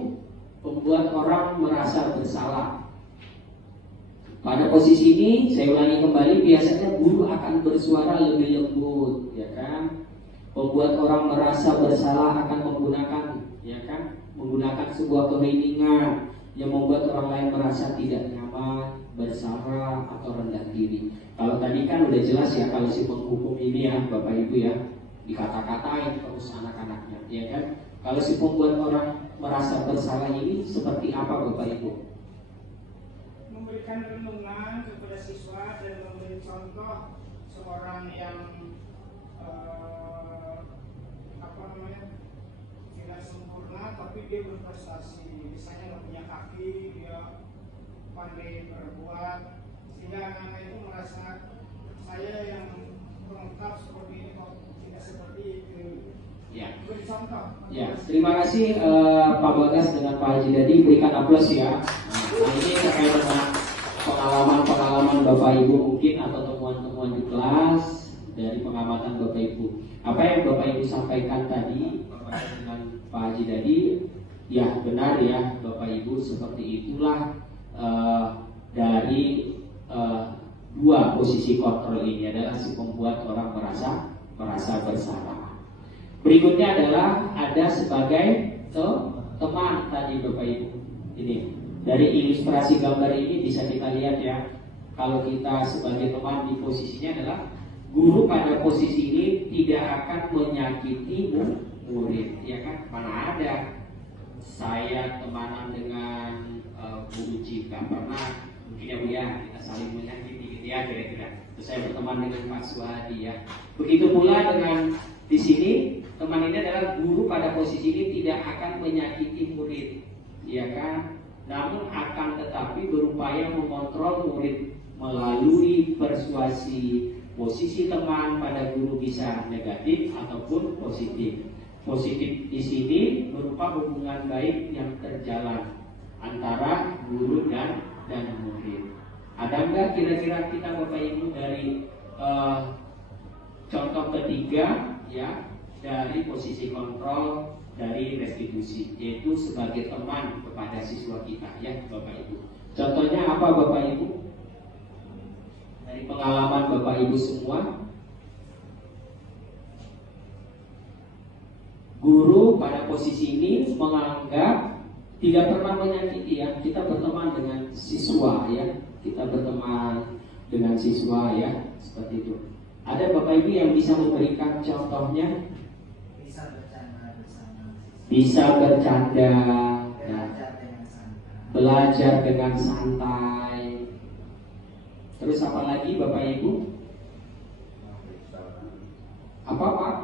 pembuat orang merasa bersalah. Pada posisi ini, saya ulangi kembali, biasanya guru akan bersuara lebih lembut, ya kan? Pembuat orang merasa bersalah akan menggunakan, ya kan? Menggunakan sebuah keheningan yang membuat orang lain merasa tidak nyaman, bersalah, atau rendah diri. Kalau tadi kan udah jelas ya, kalau si penghukum ini ya, Bapak Ibu ya, dikata-katain terus anak-anaknya, ya kan? Kalau si pembuat orang merasa bersalah ini seperti apa Bapak Ibu? Memberikan renungan kepada siswa dan memberi contoh seorang yang tidak sempurna tapi dia berprestasi, misalnya nggak punya kaki, dia pandai berbuat, sehingga anak-anak itu merasa saya yang lengkap seperti ini kok tidak seperti itu. Ya. Beri contoh. Ya, terima kasih Pak Bagas dengan Pak Haji Dadi, berikan aplaus ya. Nah, ini terkait dengan pengalaman Bapak Ibu mungkin atau temuan-temuan di kelas dari pengamatan Bapak Ibu. Apa yang Bapak Ibu sampaikan tadi dengan Pak Haji Dadi, ya benar ya Bapak Ibu, seperti itulah dari 2 posisi kontrol ini adalah si pembuat orang merasa bersalah. Berikutnya adalah ada sebagai teman tadi Bapak Ibu. Ini dari ilustrasi gambar ini bisa kita lihat ya. Kalau kita sebagai teman di posisinya adalah guru pada posisi ini tidak akan menyakiti murid, ya kan? Mana ada saya temanan dengan Bu Uci, nggak pernah. Mungkin ya Bu ya, kita saling menyakiti gitu ya kira-kira. Terus saya berteman dengan Pak Suhadi ya. Begitu pula dengan di sini, teman ini adalah guru pada posisi ini tidak akan menyakiti murid, ya kan? Namun akan tetapi berupaya mengontrol murid melalui persuasi. Posisi teman pada guru bisa negatif ataupun positif. Positif di sini berupa hubungan baik yang terjalan antara guru dan murid. Ada nggak kira-kira kita Bapak Ibu dari contoh ketiga ya, dari posisi kontrol dari restitusi, yaitu sebagai teman kepada siswa kita ya Bapak Ibu. Contohnya apa Bapak Ibu? Dari pengalaman Bapak Ibu semua, guru pada posisi ini menganggap tidak pernah menyakiti ya. Kita berteman dengan siswa ya, kita berteman dengan siswa ya, seperti itu. Ada Bapak Ibu yang bisa memberikan contohnya? Bisa bercanda bersama, bisa bercanda, belajar dengan santai, belajar dengan santai, Terus apa lagi Bapak Ibu? Apa Pak?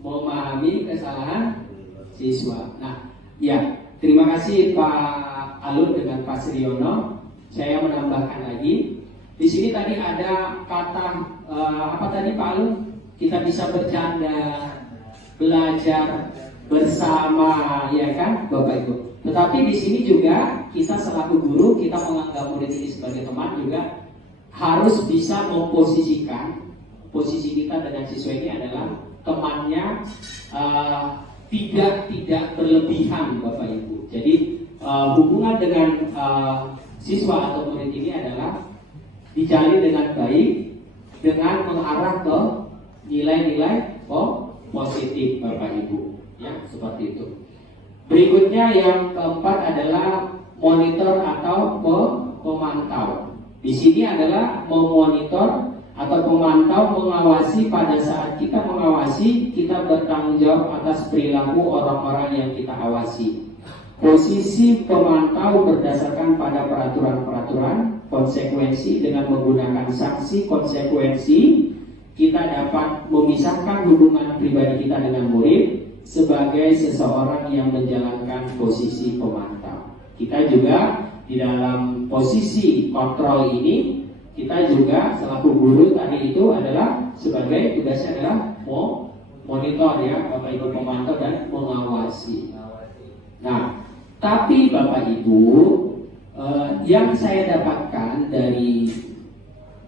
Memahami kesalahan siswa. Nah, ya, terima kasih Pak Alun dengan Pak Sriono. Saya menambahkan lagi. Di sini tadi ada kata apa tadi Pak Alun? Kita bisa bercanda, belajar bersama, ya kan, Bapak Ibu. Tetapi di sini juga kita selaku guru, kita menganggap murid ini sebagai teman juga harus bisa memposisikan posisi kita dengan siswa ini adalah temannya, tidak berlebihan, Bapak Ibu. Jadi hubungan dengan siswa atau murid ini adalah dijalin dengan baik, dengan mengarah ke nilai-nilai positif, Bapak Ibu. Ya, seperti itu. Berikutnya yang keempat adalah monitor atau pemantau. Di sini adalah memonitor atau pemantau, mengawasi. Pada saat kita mengawasi, kita bertanggung jawab atas perilaku orang-orang yang kita awasi. Posisi pemantau berdasarkan pada peraturan-peraturan, konsekuensi dengan menggunakan sanksi konsekuensi, kita dapat memisahkan hubungan pribadi kita dengan murid sebagai seseorang yang menjalankan posisi pemantau. Kita juga di dalam posisi kontrol ini, kita juga selaku guru tadi itu adalah sebagai tugasnya adalah monitor, ya Bapak Ibu, pemantau dan mengawasi. Nah, tapi Bapak Ibu, yang saya dapatkan dari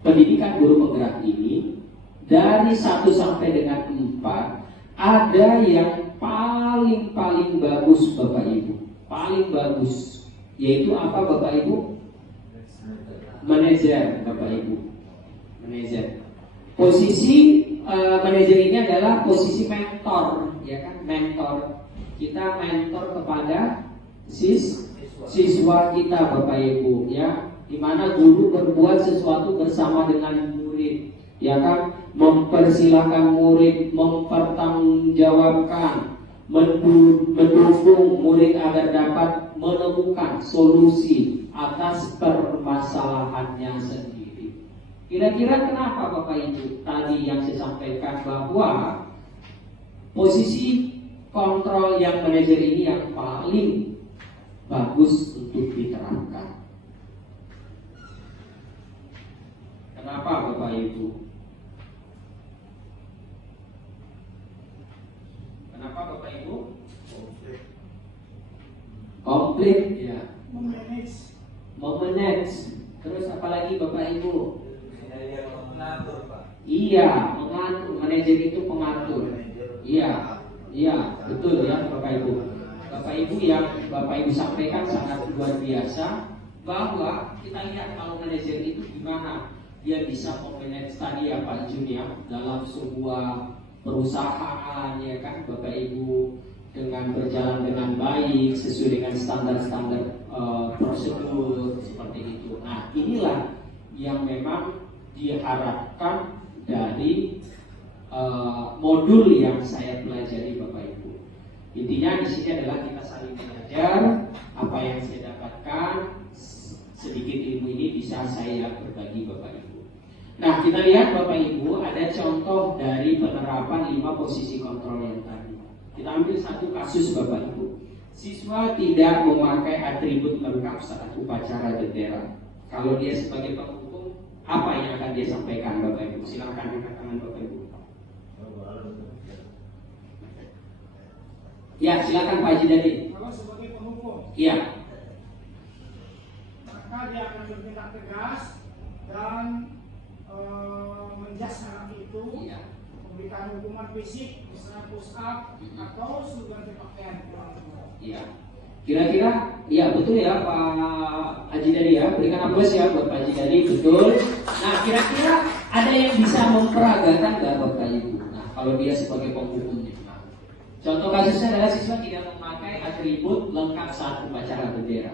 pendidikan guru penggerak ini, dari 1 sampai dengan 4 ada yang paling bagus Bapak Ibu, paling bagus, yaitu apa Bapak Ibu? Manajer, Bapak Ibu, manajer. Posisi manajer ini adalah posisi mentor, ya kan, mentor. Kita mentor kepada siswa kita, Bapak Ibu, ya, dimana guru berbuat sesuatu bersama dengan murid, ya kan, mempersilahkan murid, mempertanggungjawabkan, mendukung murid agar dapat menemukan solusi atas permasalahannya sendiri. Kira-kira kenapa Bapak Ibu tadi yang saya sampaikan bahwa posisi kontrol yang manajer ini yang paling bagus untuk diterapkan? Kenapa Bapak Ibu? Kenapa Bapak Ibu? Komplit, ya. Memanage. Terus apalagi Bapak Ibu? Mengatur, Pak. Iya, mengatur. Manajer itu pengatur. Iya, betul ya Bapak Ibu. Bapak Ibu yang Bapak Ibu sampaikan sangat luar biasa, bahwa kita lihat kalau manajer itu gimana dia bisa memanage tadi ya Pak Jun ya, dalam sebuah perusahaan, ya kan Bapak Ibu, dengan berjalan dengan baik sesuai dengan standar-standar prosedur seperti itu. Nah, inilah yang memang diharapkan dari modul yang saya pelajari Bapak Ibu. Intinya di sini adalah kita saling belajar. Apa yang saya dapatkan, sedikit ilmu ini bisa saya berbagi Bapak Ibu. Nah, kita lihat Bapak Ibu, ada contoh dari penerapan 5 posisi kontrol yang tadi. Kita ambil satu kasus Bapak Ibu. Siswa tidak memakai atribut lengkap saat upacara bendera. Kalau dia sebagai penghukum, apa yang akan dia sampaikan Bapak Ibu? Silakan angkat tangan Bapak Ibu. Ya, silakan Pak Haji Dadi. Kalau sebagai penghukum, Iya. maka dia akan bertindak tegas dan menjas anak itu, Iya. memberikan hukuman fisik, misalnya push up atau suruh ganti pakaian. Iya. Kira-kira, ya betul ya Pak Haji Dadi ya. Berikan aplaus ya buat Pak Haji Dadi, betul. Nah, kira-kira ada yang bisa memperagakan nggak Bapak Ibu? Nah, kalau dia sebagai penghukumnya. Nah, contoh kasusnya adalah siswa tidak memakai atribut lengkap saat upacara bendera.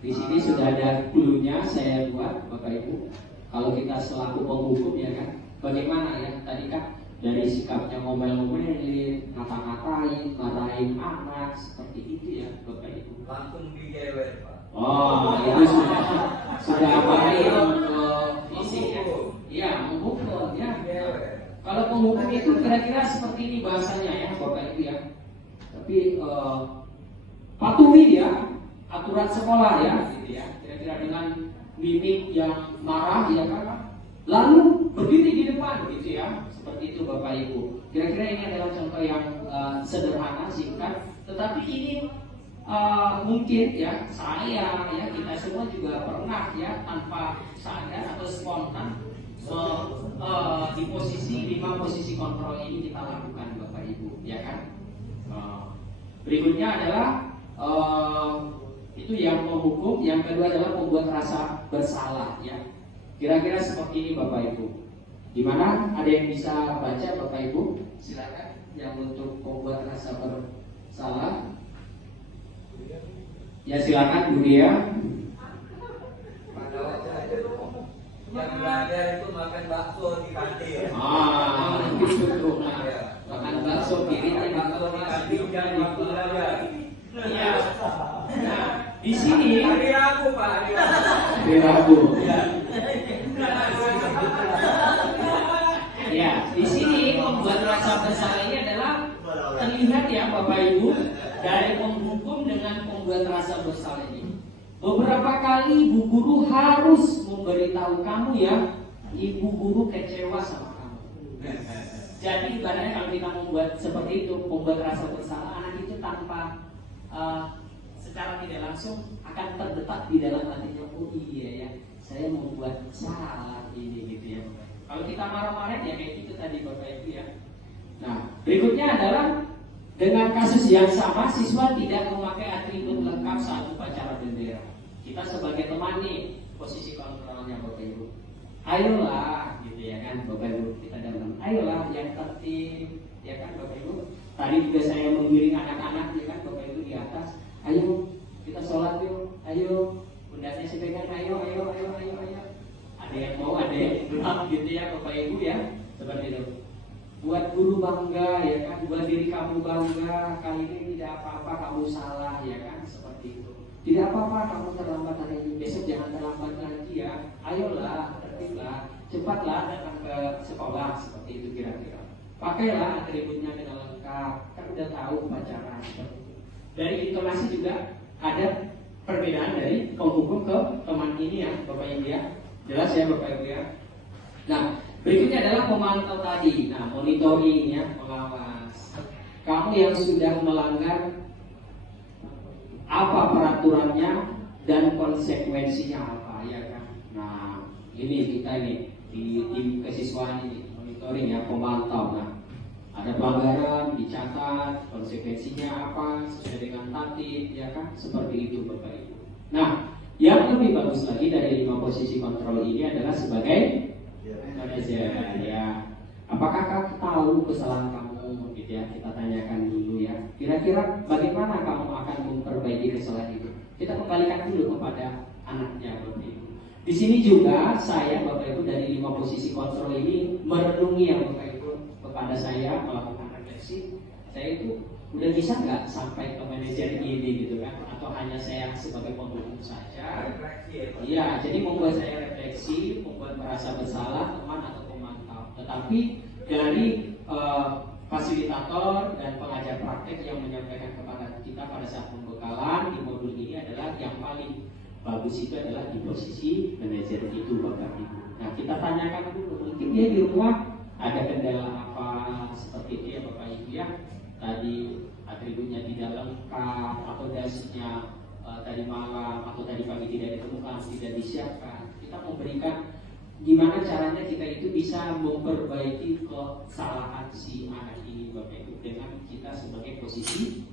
Di sini sudah ada clue-nya saya buat Bapak Ibu. Kalau kita selaku penghukum ya kan, bagaimana ya? Tadi kan dari sikapnya ngomel-ngomelin, ngata-ngatain, marahin anak, seperti itu ya Bapak Ibu. Langsung digewer, Pak. Oh, itu sudah baik fisik ya. Iya, menghukum ya. Kalau penghukum itu kira-kira seperti ini bahasanya ya, Bapak Ibu ya. Tapi patuhi ya aturan sekolah ya, gitu ya. Kira-kira dengan mimik yang marah ya kan. Lalu berdiri di depan gitu ya. Seperti itu Bapak Ibu. Kira-kira ini adalah contoh yang sederhana, singkat, tetapi ini mungkin ya saya ya kita semua juga pernah ya tanpa sadar atau spontan di posisi 5 posisi kontrol ini kita lakukan Bapak Ibu ya kan. Berikutnya adalah itu yang menghukum, yang kedua adalah membuat rasa bersalah ya. Kira-kira seperti ini Bapak Ibu. Gimana? Ada yang bisa baca Bapak Ibu? Silakan. Yang untuk membuat rasa bersalah. Ya silakan Bu Dia. Yang belajar itu makan bakso di kantin. Itu tuh. Makan bakso piringnya Bakso di kantin dan waktu belajar. Iya. Nah, di sini Hari Rabu Pak, hari Rabu. Ya, di sini membuat rasa bersalah ini adalah terlihat ya Bapak Ibu dari penghukum dengan membuat rasa bersalah ini. Beberapa kali ibu guru harus memberitahu kamu ya, ibu guru kecewa sama kamu. Jadi ibaratnya kalau kita membuat seperti itu, membuat rasa bersalah, anak itu tanpa secara tidak langsung akan terdetak di dalam hatinya. Oh iya ya, saya membuat salah ini gitu ya. Kalau kita marah-marah ya kayak gitu tadi Bapak Ibu ya. Nah, berikutnya adalah dengan kasus yang sama, siswa tidak memakai atribut lengkap saat upacara bendera. Kita sebagai teman nih, posisi kontrolnya Bapak Ibu. Ayolah, gitu ya kan Bapak Ibu, kita dalam. Ayolah yang tertib, ya kan Bapak Ibu. Tadi juga saya mengiring anak-anak, ya kan Bapak Ibu di atas. Ayo, kita sholat yuk. Ayo, pundaknya sepegang. Ayo. Ada yang mau, ada yang belum, gitu ya Bapak Ibu ya. Seperti itu. Buat guru bangga ya kan, buat diri kamu bangga. Kali ini tidak apa-apa kamu salah ya kan, seperti itu. Tidak apa-apa kamu terlambat hari ini, besok jangan terlambat lagi ya. Ayolah, tertiblah, cepatlah datang ke sekolah, seperti itu kira-kira. Pakailah atributnya dengan lengkap, kan udah tahu upacara. Dari intonasi juga ada perbedaan dari penghukum ke teman ini ya Bapak Ibu ya. Jelas ya Bapak Ibu ya. Nah, berikutnya adalah memantau tadi. Nah, monitoring ya, pengawas. Kamu yang sudah melanggar apa peraturannya dan konsekuensinya apa ya kan. Nah, ini kita ini di tim kesiswaan ini monitoring ya, pemantau. Nah, ada pelanggaran dicatat, konsekuensinya apa sesuai dengan tatib ya kan, seperti itu Bapak Ibu. Nah, yang lebih bagus lagi dari 5 posisi kontrol ini adalah sebagai manajer ya. Apakah kamu tahu kesalahan kamu gitu ya? Kita tanyakan dulu ya. Kira-kira bagaimana kamu akan memperbaiki kesalahan itu? Kita kembalikan dulu kepada anaknya Bapak Ibu. Di sini juga saya Bapak Ibu dari 5 posisi kontrol ini merenungi ya Bapak Ibu kepada saya melakukan refleksi. Saya itu udah bisa nggak sampai ke manajer ini gitu kan? Atau hanya saya sebagai penghukum saja? Iya, jadi membuat saya refleksi, membuat merasa bersalah teman atau pemantau. Tetapi dari fasilitator dan pengajar praktek yang menyampaikan kepada kita pada saat pembekalan di modul ini adalah yang paling bagus itu adalah di posisi manajer itu Bapak Ibu. Nah, kita tanyakan dulu, mungkin dia di rumah ada kendala apa seperti itu ya Bapak Ibu ya. Tadi atributnya tidak lengkap atau dasinya tadi malam atau tadi pagi tidak ditemukan, tidak disiapkan. Kita memberikan gimana caranya kita itu bisa memperbaiki kesalahan si anak ini Bapak Ibu dengan kita sebagai posisi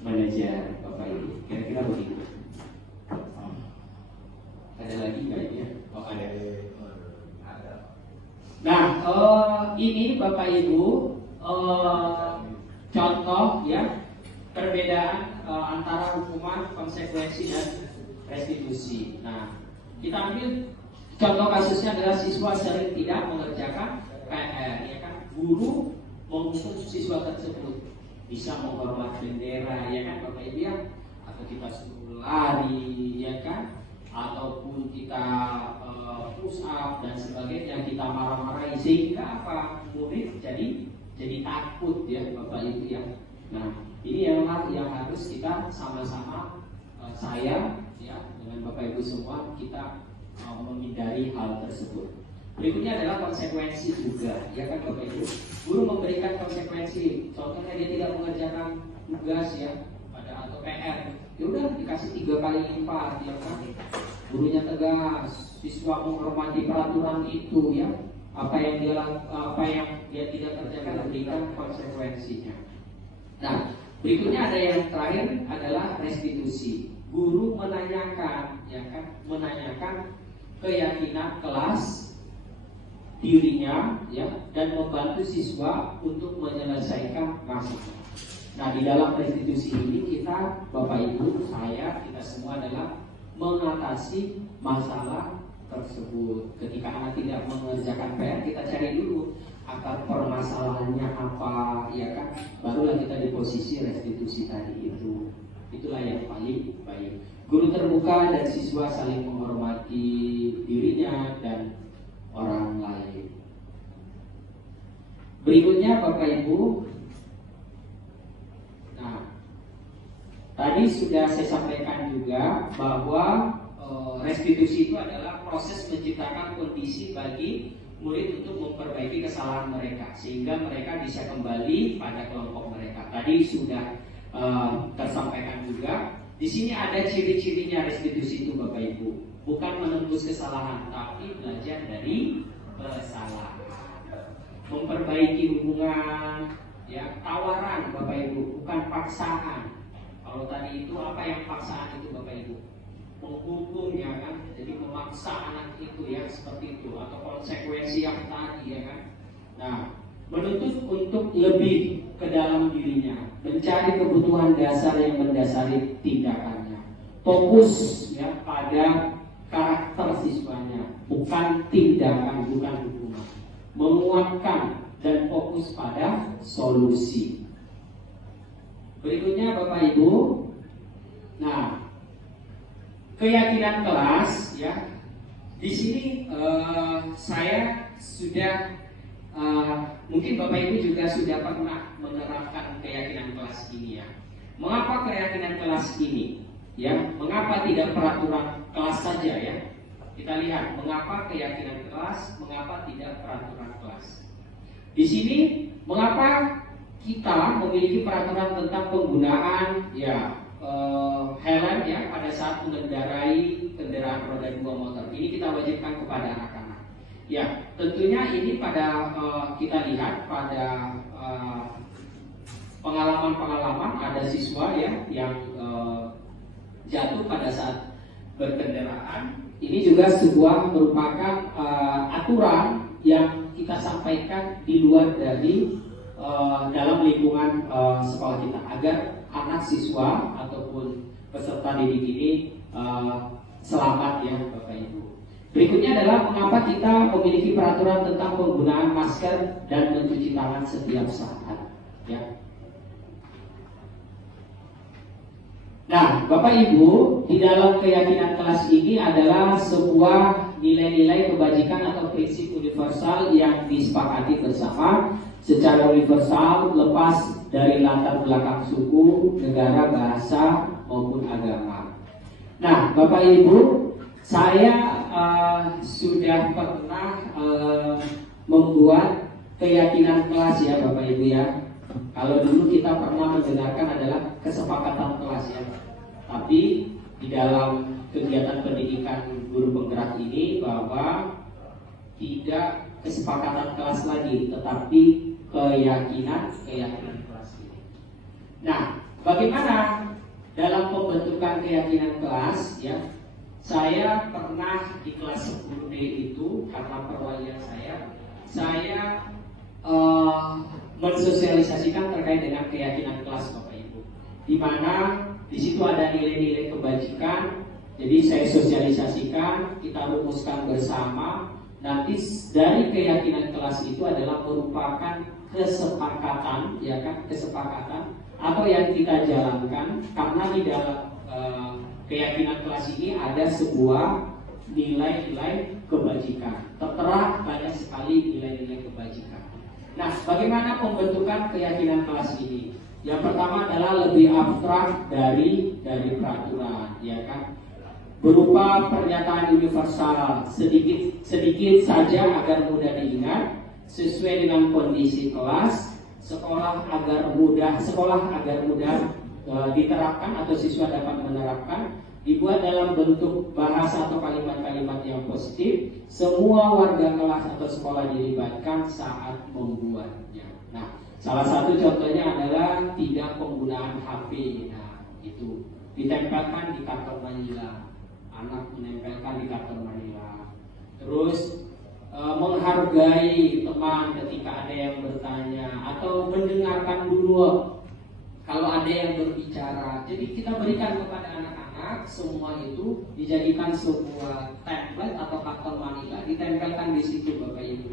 manajer Bapak Ibu. Kira-kira begitu. Ada lagi nggak ya? Oh ada. Nah ini Bapak Ibu contoh ya perbedaan antara hukuman, konsekuensi dan restitusi. Nah, kita ambil contoh kasusnya adalah siswa sering tidak mengerjakan PR, ya kan? Guru menghukum siswa tersebut bisa menghormat bendera, ya kan Bapak Ibu ya? Atau kita suruh lari, ya kan? Ataupun kita kita marah-marahi, sehingga apa, murid jadi takut ya Bapak Ibu ya. Nah ini yang harus kita sama-sama, saya ya dengan Bapak Ibu semua, kita menghindari hal tersebut. Berikutnya adalah konsekuensi juga, ya kan Bapak Ibu. Guru memberikan konsekuensi, contohnya dia tidak mengerjakan tugas ya, atau PR, ya udah dikasih 3 kali lipat, ya kan. Gurunya tegas, siswa menghormati peraturan itu ya. Apa yang dia tidak kerjakan diberikan konsekuensinya. Nah, berikutnya ada yang terakhir adalah restitusi. Guru menanyakan, ya kan, menanyakan keyakinan kelas dirinya, ya, dan membantu siswa untuk menyelesaikan masalah. Nah, di dalam restitusi ini kita, Bapak Ibu, saya, kita semua adalah mengatasi masalah tersebut. Ketika anak tidak mengerjakan PR, kita cari dulu akar permasalahannya apa, ya kan? Barulah kita di posisi restitusi tadi itu. Itulah yang paling baik. Guru terbuka dan siswa saling menghormati dirinya dan orang lain. Berikutnya Bapak Ibu, nah tadi sudah saya sampaikan juga bahwa restitusi itu adalah proses menciptakan kondisi bagi murid untuk memperbaiki kesalahan mereka sehingga mereka bisa kembali pada kelompok mereka. Tadi sudah tersampaikan juga. Di sini ada ciri-cirinya restitusi itu Bapak Ibu. Bukan menembus kesalahan, tapi belajar dari kesalahan. Memperbaiki hubungan, ya, tawaran Bapak Ibu, bukan paksaan. Kalau tadi itu apa yang paksaan itu Bapak Ibu? Menghukum, ya kan, jadi memaksa anak itu ya seperti itu, atau konsekuensi yang tadi ya kan. Nah, menuntut untuk lebih ke dalam dirinya, mencari kebutuhan dasar yang mendasari tindakannya, fokus ya pada karakter siswanya, bukan tindakan, bukan hukuman, menguatkan dan fokus pada solusi. Berikutnya Bapak Ibu, nah keyakinan kelas ya. Di sini saya sudah mungkin Bapak Ibu juga sudah pernah menerapkan keyakinan kelas ini ya. Mengapa keyakinan kelas ini? Ya, mengapa tidak peraturan kelas saja ya? Kita lihat mengapa keyakinan kelas, mengapa tidak peraturan kelas. Di sini mengapa kita memiliki peraturan tentang penggunaan ya helm ya pada saat mengendarai kendaraan roda 2 motor. Ini kita wajibkan kepada anak-anak. Ya, tentunya ini pada kita lihat pada pengalaman-pengalaman ada siswa ya yang jatuh pada saat berkendaraan. Ini juga sebuah merupakan aturan yang kita sampaikan di luar dari dalam lingkungan sekolah kita agar anak siswa ataupun peserta didik ini selamat ya Bapak Ibu. Berikutnya adalah mengapa kita memiliki peraturan tentang penggunaan masker dan mencuci tangan setiap saat ya. Nah, Bapak Ibu, di dalam keyakinan kelas ini adalah sebuah nilai-nilai kebajikan atau prinsip universal yang disepakati bersama secara universal lepas dari latar belakang suku, negara, bahasa maupun agama. Nah, Bapak Ibu, saya sudah pernah membuat keyakinan kelas ya Bapak Ibu ya. Kalau dulu kita pernah mendengarkan adalah kesepakatan kelas ya. Tapi di dalam kegiatan pendidikan guru penggerak ini bahwa tidak kesepakatan kelas lagi, tetapi keyakinan kelas ini. Nah, bagaimana dalam pembentukan keyakinan kelas ya? Saya pernah di kelas 10D itu karena perwalian saya mensosialisasikan terkait dengan keyakinan kelas Bapak Ibu, di mana di situ ada nilai-nilai kebajikan. Jadi saya sosialisasikan, kita rumuskan bersama. Nanti dari keyakinan kelas itu adalah merupakan kesepakatan, ya kan, kesepakatan atau yang kita jalankan karena di dalam keyakinan kelas ini ada sebuah nilai-nilai kebajikan. Tertera banyak sekali nilai-nilai kebajikan. Nah, bagaimana pembentukan keyakinan kelas ini? Yang pertama adalah lebih abstrak dari peraturan, ya kan? Berupa pernyataan universal, sedikit saja agar mudah diingat, sesuai dengan kondisi kelas, sekolah agar mudah diterapkan atau siswa dapat menerapkan, dibuat dalam bentuk bahasa atau kalimat-kalimat yang positif. Semua warga kelas atau sekolah dilibatkan saat membuatnya. Nah, salah satu contohnya adalah tidak penggunaan HP. Nah, itu ditempelkan di karton manila. Anak menempelkan di karton manila. Terus menghargai teman ketika ada yang bertanya, atau mendengarkan dulu kalau ada yang berbicara. Jadi kita berikan kepada anak-anak semua itu dijadikan sebuah template atau karton manila, ditempelkan di situ Bapak Ibu.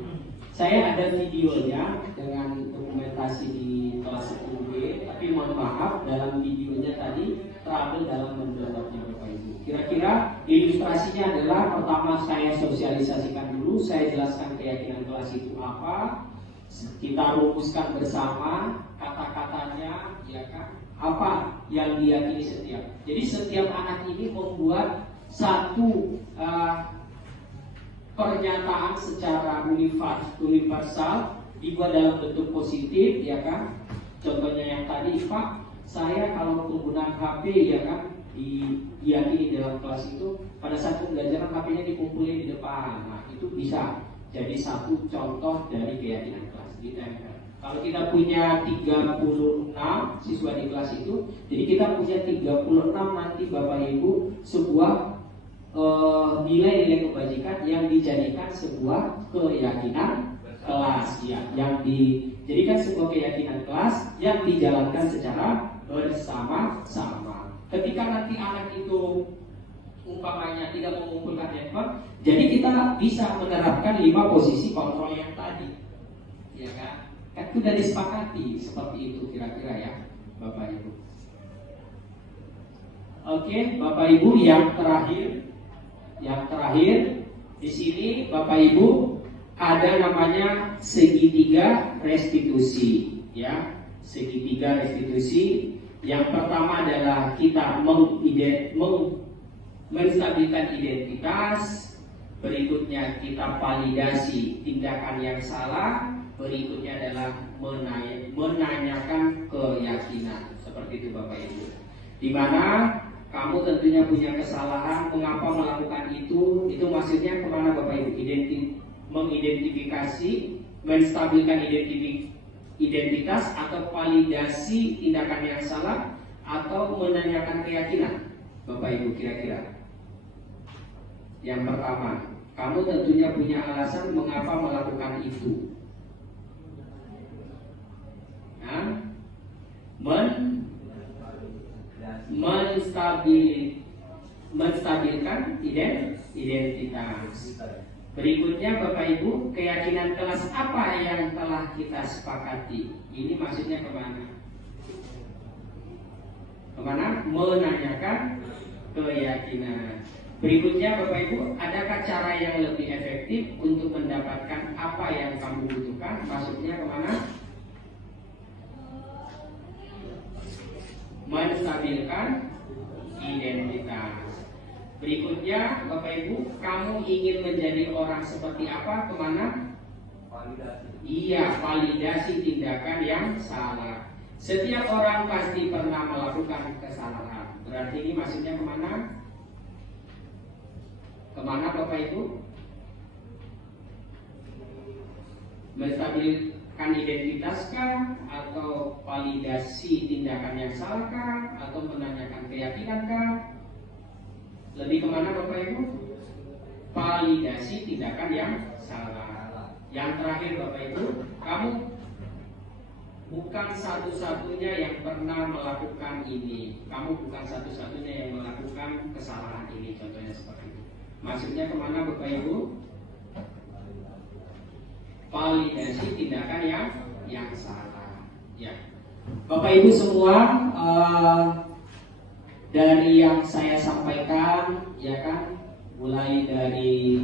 Saya ada videonya dengan dokumentasi di kelas 10B, tapi mohon maaf dalam videonya tadi trouble dalam mendownloadnya Bapak Ibu. Kira-kira ilustrasinya adalah, pertama saya sosialisasikan dulu, saya jelaskan keyakinan kelas itu apa, kita rumuskan bersama kata-katanya, ya kan? Apa yang diyakini setiap. Jadi setiap anak ini membuat satu pernyataan secara universal, dibuat dalam bentuk positif, ya kan? Contohnya yang tadi, Pak, saya kalau penggunaan HP, ya kan, diyakini dalam kelas itu pada saat pembelajaran HP-nya dikumpulin di depan. Nah, itu bisa jadi satu contoh dari keyakinan kelas ditempel. Kalau kita punya 36 siswa di kelas itu, jadi kita punya 36 nanti Bapak Ibu sebuah nilai-nilai kebajikan yang dijadikan sebuah keyakinan kelas, ya, yang dijadikan sebuah keyakinan kelas yang dijalankan secara bersama-sama. Ketika nanti anak itu umpamanya tidak mengumpulkan handphone, jadi kita bisa menerapkan 5 posisi kontrol yang tadi, ya kan? Kan sudah disepakati seperti itu kira-kira ya, Bapak Ibu. Oke, Bapak Ibu, yang terakhir di sini Bapak Ibu ada namanya segitiga restitusi, ya, segitiga restitusi. Yang pertama adalah kita menstabilkan identitas, berikutnya kita validasi tindakan yang salah, berikutnya adalah menanyakan keyakinan. Seperti itu Bapak Ibu. Di mana kamu tentunya punya kesalahan, mengapa melakukan itu maksudnya kemana Bapak Ibu? Mengidentifikasi, menstabilkan identitas, atau validasi tindakan yang salah, atau menanyakan keyakinan. Bapak Ibu, kira-kira yang pertama, kamu tentunya punya alasan mengapa melakukan itu. Menstabilkan identitas. Berikutnya Bapak Ibu, keyakinan kelas apa yang telah kita sepakati? Ini maksudnya kemana? Menanyakan keyakinan. Berikutnya Bapak Ibu, adakah cara yang lebih efektif untuk mendapatkan apa yang kamu butuhkan? Maksudnya kemana? Menstabilkan identitas. Berikutnya Bapak Ibu, kamu ingin menjadi orang seperti apa? Kemana? Validasi. Iya, validasi tindakan yang salah. Setiap orang pasti pernah melakukan kesalahan. Berarti ini maksudnya kemana? Kemana Bapak Ibu? Menstabilkan identitaskah? Atau validasi tindakan yang salahkah? Atau menanyakan keyakinankah? Lebih kemana Bapak Ibu? Validasi tindakan yang salah. Yang terakhir Bapak Ibu, kamu bukan satu-satunya yang pernah melakukan ini. Kamu bukan satu-satunya yang melakukan kesalahan ini. Contohnya seperti itu. Maksudnya kemana Bapak Ibu? Validasi tindakan yang salah. Ya, Bapak Ibu semua, dari yang saya sampaikan, ya kan, mulai dari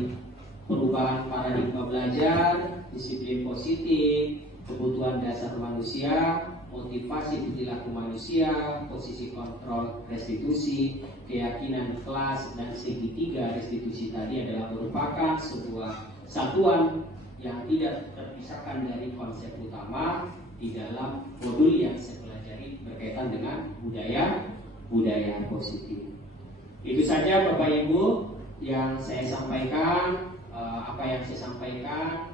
perubahan paradigma belajar, disiplin positif, kebutuhan dasar manusia, motivasi perilaku manusia, posisi kontrol restitusi, keyakinan kelas, dan segitiga restitusi tadi adalah merupakan sebuah satuan yang tidak terpisahkan dari konsep utama di dalam modul yang saya pelajari berkaitan dengan budaya positif. Itu saja Bapak Ibu yang saya sampaikan. Apa yang saya sampaikan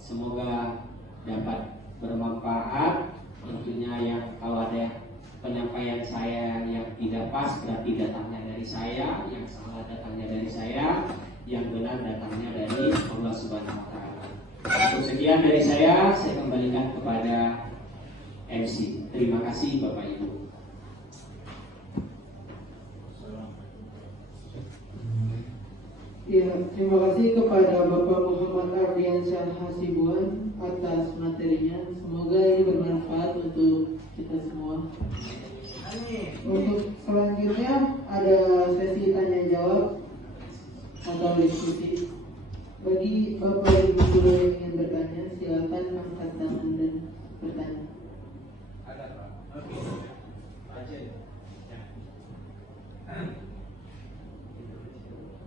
semoga dapat bermanfaat. Tentunya yang kalau ada penyampaian saya yang tidak pas berarti datangnya dari saya, yang salah datangnya dari saya, yang benar datangnya dari Allah Subhanahu wa taala. Untuk sekian dari saya kembalikan kepada MC. Terima kasih Bapak Ibu. Ya, terima kasih kepada Bapak Muhammad Ardiansyah Hasibuan atas materinya. Semoga ini bermanfaat untuk kita semua. Untuk selanjutnya ada sesi tanya jawab atau diskusi. Bagi Bapak Ibu guru yang ingin bertanya, silakan angkat tangan dan bertanya. Ada Pak.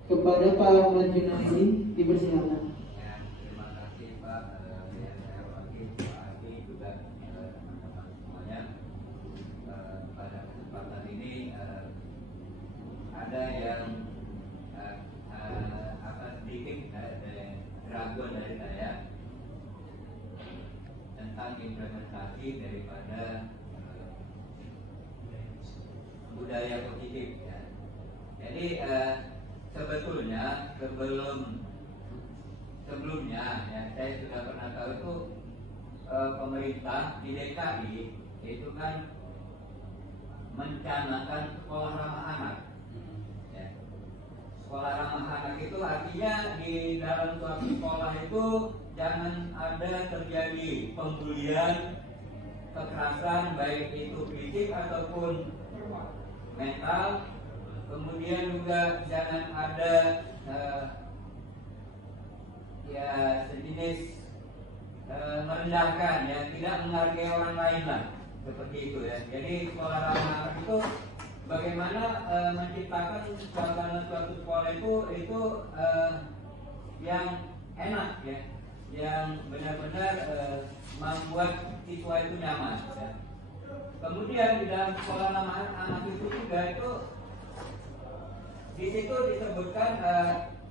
Kepada Pak Ahmad Junaidi, dipersilakan. Ya, terima kasih Pak. Yang saya wakil Pak Adi juga teman-teman semuanya. Pada kesempatan ini ada yang sedikit keraguan dari saya tentang implementasi daripada budaya positif. Ya. Jadi sebetulnya sebelumnya ya, saya sudah pernah tahu itu pemerintah di DKI itu kan mencanangkan sekolah ramah anak. Ya. Sekolah ramah anak itu artinya di dalam suatu sekolah itu jangan ada terjadi pembulian, kekerasan baik itu fisik ataupun mental. Kemudian juga jangan ada sejenis merendahkan, ya, tidak menghargai orang lain lah, seperti itu ya. Jadi sekolah ramah anak itu bagaimana menciptakan suatu sekolah itu yang enak ya, yang benar-benar membuat siswa itu nyaman. Ya. Kemudian di dalam sekolah ramah anak itu juga itu di situ disebutkan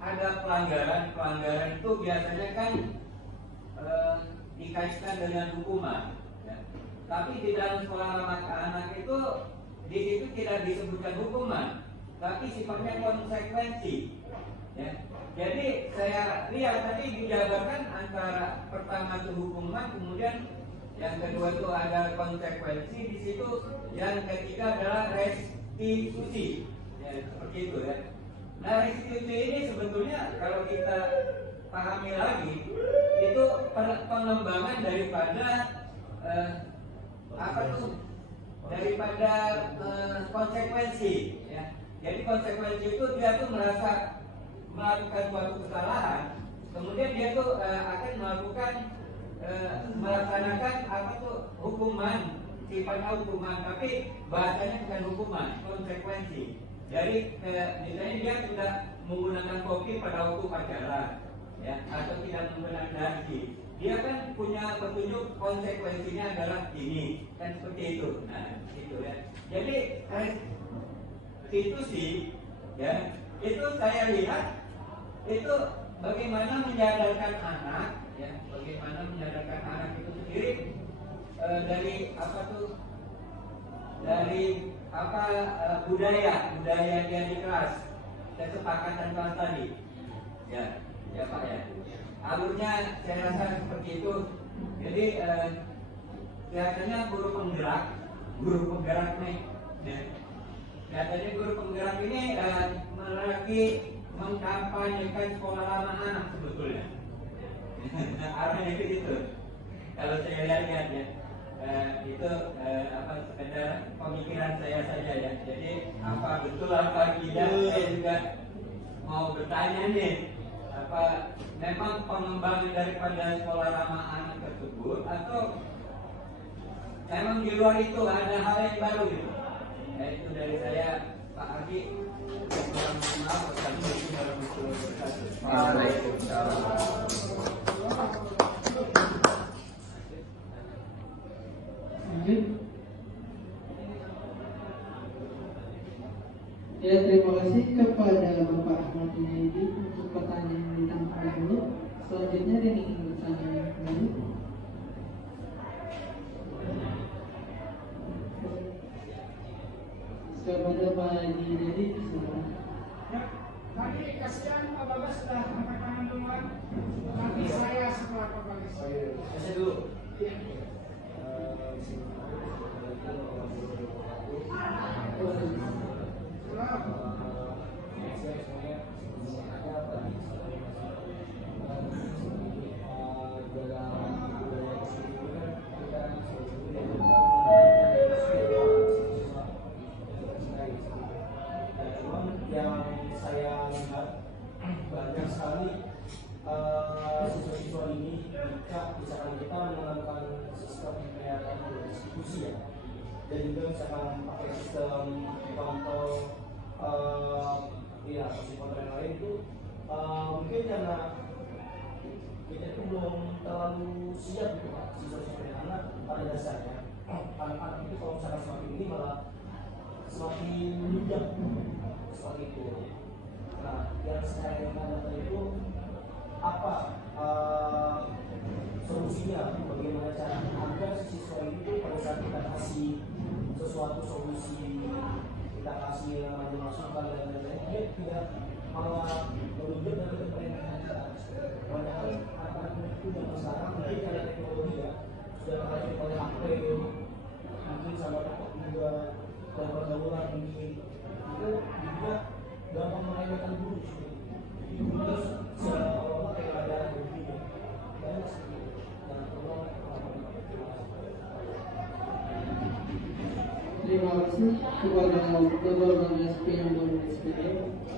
ada pelanggaran itu biasanya kan dikaitkan dengan hukuman. Ya. Tapi di dalam sekolah ramah anak itu di situ tidak disebutkan hukuman, tapi sifatnya konsekuensi. Ya. Jadi saya lihat tadi dijabarkan antara pertama itu hukuman, kemudian yang kedua itu ada konsekuensi, di situ yang ketiga adalah restitusi. Ya, seperti itu ya. Nah, restitusi ini sebetulnya kalau kita pahami lagi itu pengembangan daripada daripada konsekuensi ya. Jadi konsekuensi itu dia tuh merasa melakukan suatu kesalahan, kemudian dia tuh akan melakukan melaksanakan hukuman, sifatnya hukuman, tapi bahasanya bukan hukuman, konsekuensi. Jadi misalnya dia sudah menggunakan kopi pada waktu pacaran, ya, atau tidak menggunakan dasi, dia kan punya petunjuk konsekuensinya adalah ini, kan seperti itu. Nah, itu ya. Jadi restitusi, ya, itu saya lihat itu bagaimana menyadarkan anak, ya, bagaimana menyadarkan anak itu sendiri dari budaya dia di kelas, kesepakatan kelas tadi, ya Pak ya. Alurnya saya rasa seperti itu. Jadi kelihatannya guru penggerak nih, ya. Kelihatannya guru penggerak ini lagi mengkampanyekan sekolah ramah anak sebetulnya. Arahnya ke situ. Kalau saya lihat ya. Itu sekedar pemikiran saya saja ya. Jadi apa betul apa tidak saya juga mau bertanya nih, apa memang pengembangan daripada sekolah ramah anak tersebut atau memang di luar itu ada hal yang baru gitu? Ya, itu dari saya, Pak Haji. Maaf, Assalamualaikum warahmatullahi wabarakatuh. Waalaikumsalam. Lanjut. Ya, terima kasih kepada Bapak Ahmad Junaidi untuk pertanyaan yang ditangkap dulu. Selanjutnya ada yang ingin bertanya kembali. Kepada Pak Haji Dedi, silakan. Ya, tadi kasihan Pak Bagas sudah angkat tangan duluan. Nanti saya setelah Pak Bagas. Saya dulu. Iya. Yang saya lihat banyak sekali siswa-siswa ini jika misalkan kita menggunakan sistem pembayaran institusi ya, dan juga misalkan pakai sistem kontrol ya kontrol yang lain itu mungkin karena kita itu belum terlalu siap gitu Pak, siswa-siswa yang anak pada dasarnya anak-anak itu kalau misalkan semakin ini malah semakin mudah seperti itu. Nah, yang saya inginkan itu apa solusinya? Bagaimana cara agar siswa itu pada saat kita kasih sesuatu solusi, kita kasih namanya masukan dan lain-lain, dia tidak malah menunjuk dari kepentingan kita. Padahal anak-anak itu zaman sekarang mungkin karena teknologi ya sudah terkait oleh HP, mungkin sama takut juga dan pergaulan mungkin itu juga gampang meremehkan guru. Terus seolah-olah kayak ada begini dan Terima kasih kepada Bapak Bagas Piambon SPD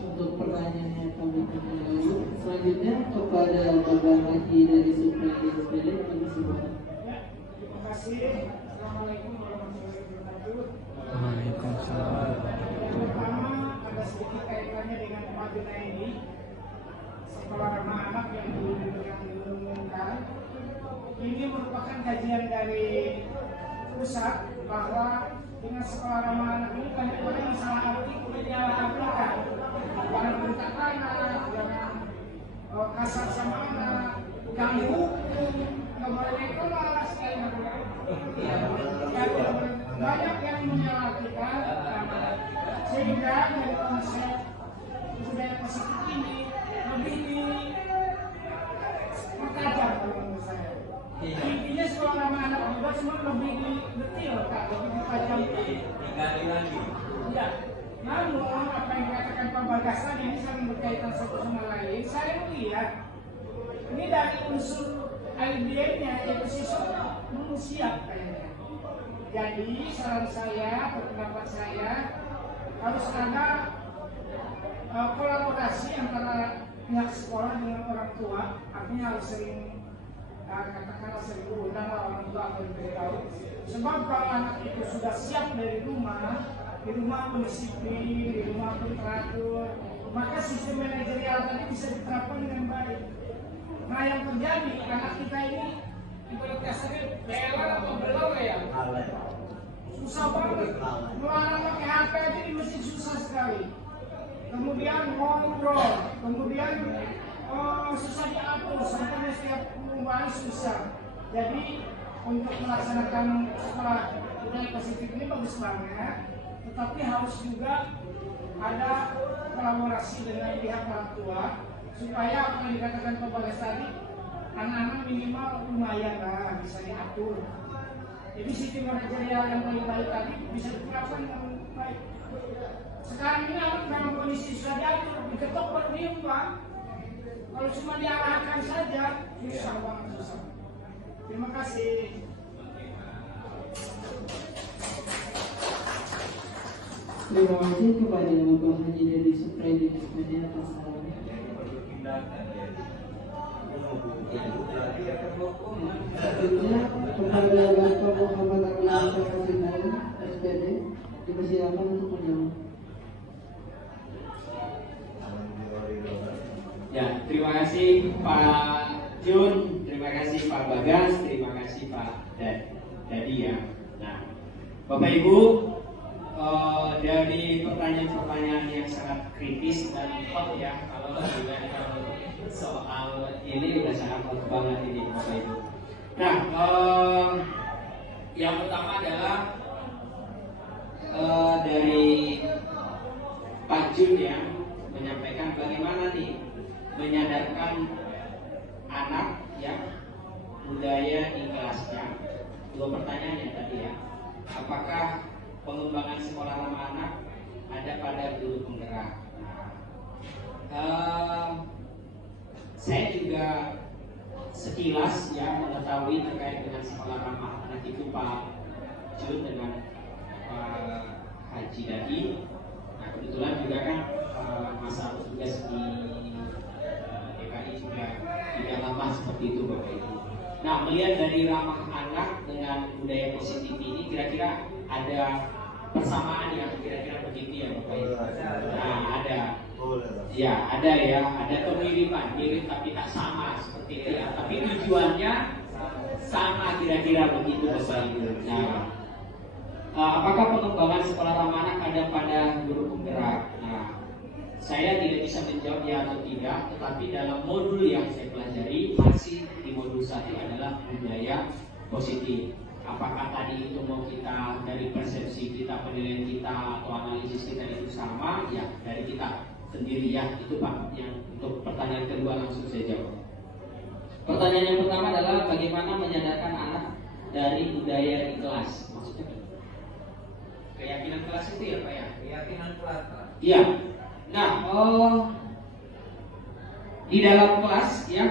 untuk pertanyaannya kami tunggu dulu. Selanjutnya kepada Bapak Haji dari Supriyadi SPD, kami silakan. Ya, terima kasih. Assalamualaikum warahmatullahi wabarakatuh. Waalaikumsalam. Yang pertama ada sedikit kaitannya dengan Pak Junaidi, sekolah ramah anak yang diumumkan. Ini merupakan kajian dari pusat bahwa dengan sekolah ramah anak ini banyak orang yang salah arti menyalahkan, jangan bentak anak, jangan kasar sama anak, ganggu, nggak boleh kelas, banyak yang menyalahkan, sehingga dari konsep budaya positif ini lebih dipertajam menurut saya. Intinya sekolah ramah anak juga cuma lebih detailkan, lebih ditajam. Digali lagi. Ya, namun apa yang dikatakan Pak Bagas tadi ini saling berkaitan satu sama lain. Saya melihat ini dari unsur IDA-nya yaitu siswa belum siap kayaknya. Jadi saran saya, pendapat saya harus ada kolaborasi antara pihak sekolah dengan orang tua. Artinya harus sering katakanlah sering berundang orang tua atau diberitahu. Sebab kalau anak itu sudah siap dari rumah, di rumah pun disiplin, di rumah pun teratur, maka sistem manajerial tadi bisa diterapkan dengan baik. Nah yang terjadi anak kita ini ibarat kasarnya bela atau belum ya, susah banget. Melarang pakai HP aja di masjid susah sekali. Kemudian ngobrol, kemudian susah diatur, sampai setiap perubahan susah. Jadi untuk melaksanakan sekolah budaya positif ini bagus banget, tetapi harus juga ada kolaborasi dengan pihak orang tua supaya apa yang dikatakan Pak Bagas tadi, anak-anak minimal lumayan lah bisa diatur. Jadi sistem manajerial yang baik-baik tadi bisa diterapkan dengan baik. Sekarang ini anak dalam kondisi sudah diatur, diketok per diem Pak. Kalau cuma diarahkan saja, susah banget susah. Terima kasih. Terima kasih kepada Bapak Haji Dedi Supredi Kusmedi atas sarannya. Selanjutnya kepada Bapak Muhammad Agung Syafasinan SPD dipersilakan untuk menjawab. Ya, terima kasih Pak Jun, terima kasih Pak Bagas, terima kasih Pak Dadi ya. Nah, Bapak Ibu, dari pertanyaan-pertanyaan yang sangat kritis dan hot ya, kalau soal ini udah sangat hot banget ini Bapak Ibu. Nah, yang pertama adalah dari Pak Jun ya, menyampaikan bagaimana nih menyadarkan anak ya budaya ikhlasnya. Dua pertanyaannya tadi ya, apakah pengembangan sekolah ramah anak ada pada guru penggerak? Saya juga sekilas ya mengetahui terkait dengan sekolah ramah anak itu Pak Jun dengan Pak Haji Dadi. Nah kebetulan juga kan masa tugas di DKI juga tidak lama seperti itu Bapak Ibu. Nah melihat dari ramah anak dengan budaya positif ini kira-kira ada persamaan yang kira-kira begitu ya Bapak Ibu. Nah ada. Ya ada ya, ada kemiripan, mirip tapi tak sama seperti itu ya. Tapi tujuannya sama kira-kira begitu Bapak Ibu. Nah, apakah pengembangan sekolah ramah anak ada pada guru penggerak? Nah, saya tidak bisa menjawab ya atau tidak, tetapi dalam modul yang saya pelajari masih di modul 1 adalah budaya positif. Apakah tadi itu mau kita dari persepsi kita, penilaian kita atau analisis kita itu sama? Ya dari kita sendiri ya, itu Pak. Yang untuk pertanyaan kedua langsung saya jawab. Pertanyaan yang pertama adalah bagaimana menyadarkan anak dari budaya ikhlas? Maksudnya keyakinan kelas itu ya Pak ya? Keyakinan kelas Pak. Iya. Nah, di dalam kelas ya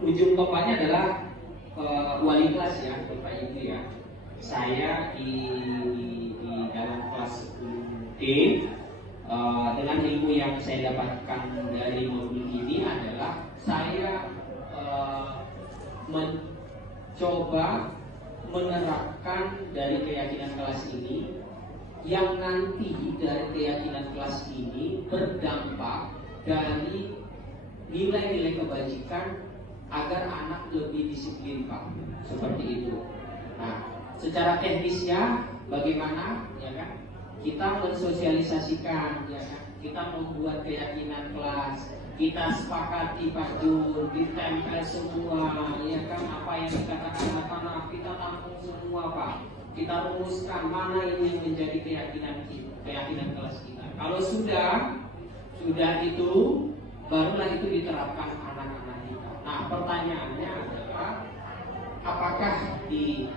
ujung tombaknya adalah wali kelas ya Bapak Ibu ya. Saya di dalam kelas D dengan ilmu yang saya dapatkan dari modul ini adalah saya mencoba menerapkan dari keyakinan kelas ini yang nanti dari keyakinan kelas ini berdampak dari nilai-nilai kebajikan agar anak lebih disiplin Pak, seperti itu. Nah, secara teknisnya bagaimana ya kan? Kita mensosialisasikan ya kan? Kita membuat keyakinan kelas, kita sepakati Pak Jun, ditempel semua ya kan, apa yang dikatakan anak-anak kita tampung semua Pak. Kita rumuskan mana ini yang menjadi keyakinan kita, keyakinan kelas kita. Kalau sudah itu barulah itu diterapkan anak-anak kita. Nah pertanyaannya adalah apakah di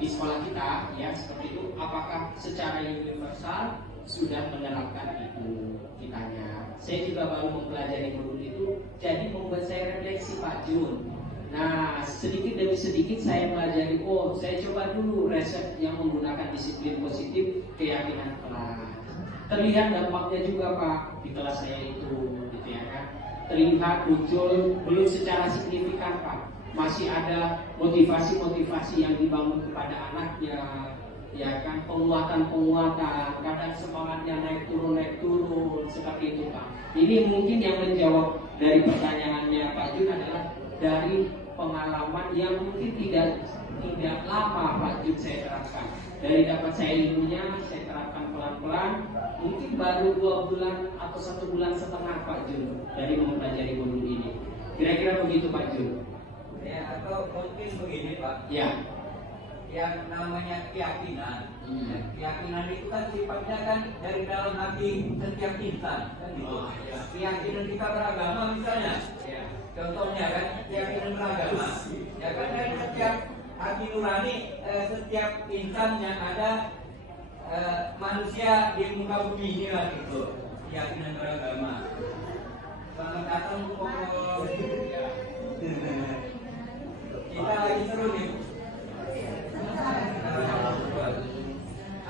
sekolah kita ya seperti itu, apakah secara universal sudah menerapkan itu kitanya. Saya juga baru mempelajari modul itu, jadi membuat saya refleksi Pak Jun. Nah, sedikit demi sedikit saya pelajari, saya coba dulu resep yang menggunakan disiplin positif keyakinan kelas. Terlihat dampaknya juga Pak di kelas saya itu, gitu ya kan. Terlihat muncul belum secara signifikan Pak. Masih ada motivasi-motivasi yang dibangun kepada anaknya, ya kan, penguatan-penguatan, kadang semangatnya naik turun, seperti itu Pak. Ini mungkin yang menjawab dari pertanyaannya Pak Jun adalah dari pengalaman yang mungkin tidak lama Pak Jun saya terapkan. Dari dapat saya ilmunya, saya terapkan pelan-pelan. Mungkin baru 2 bulan atau 1 bulan setengah Pak Jun dari mempelajari modul ini. Kira-kira begitu Pak Jun. Ya, atau mungkin begini Pak. Ya. Yang namanya keyakinan. Keyakinan itu kan sifatnya kan dari dalam hati setiap insan kan gitu. Keyakinan kita beragama misalnya. Ya. Contohnya kan keyakinan beragama. Ya kan dari setiap hati nurani, setiap insan yang ada manusia di muka bumi ini lah gitu. Keyakinan beragama. Selamat datang ya. Kita lagi seru nih.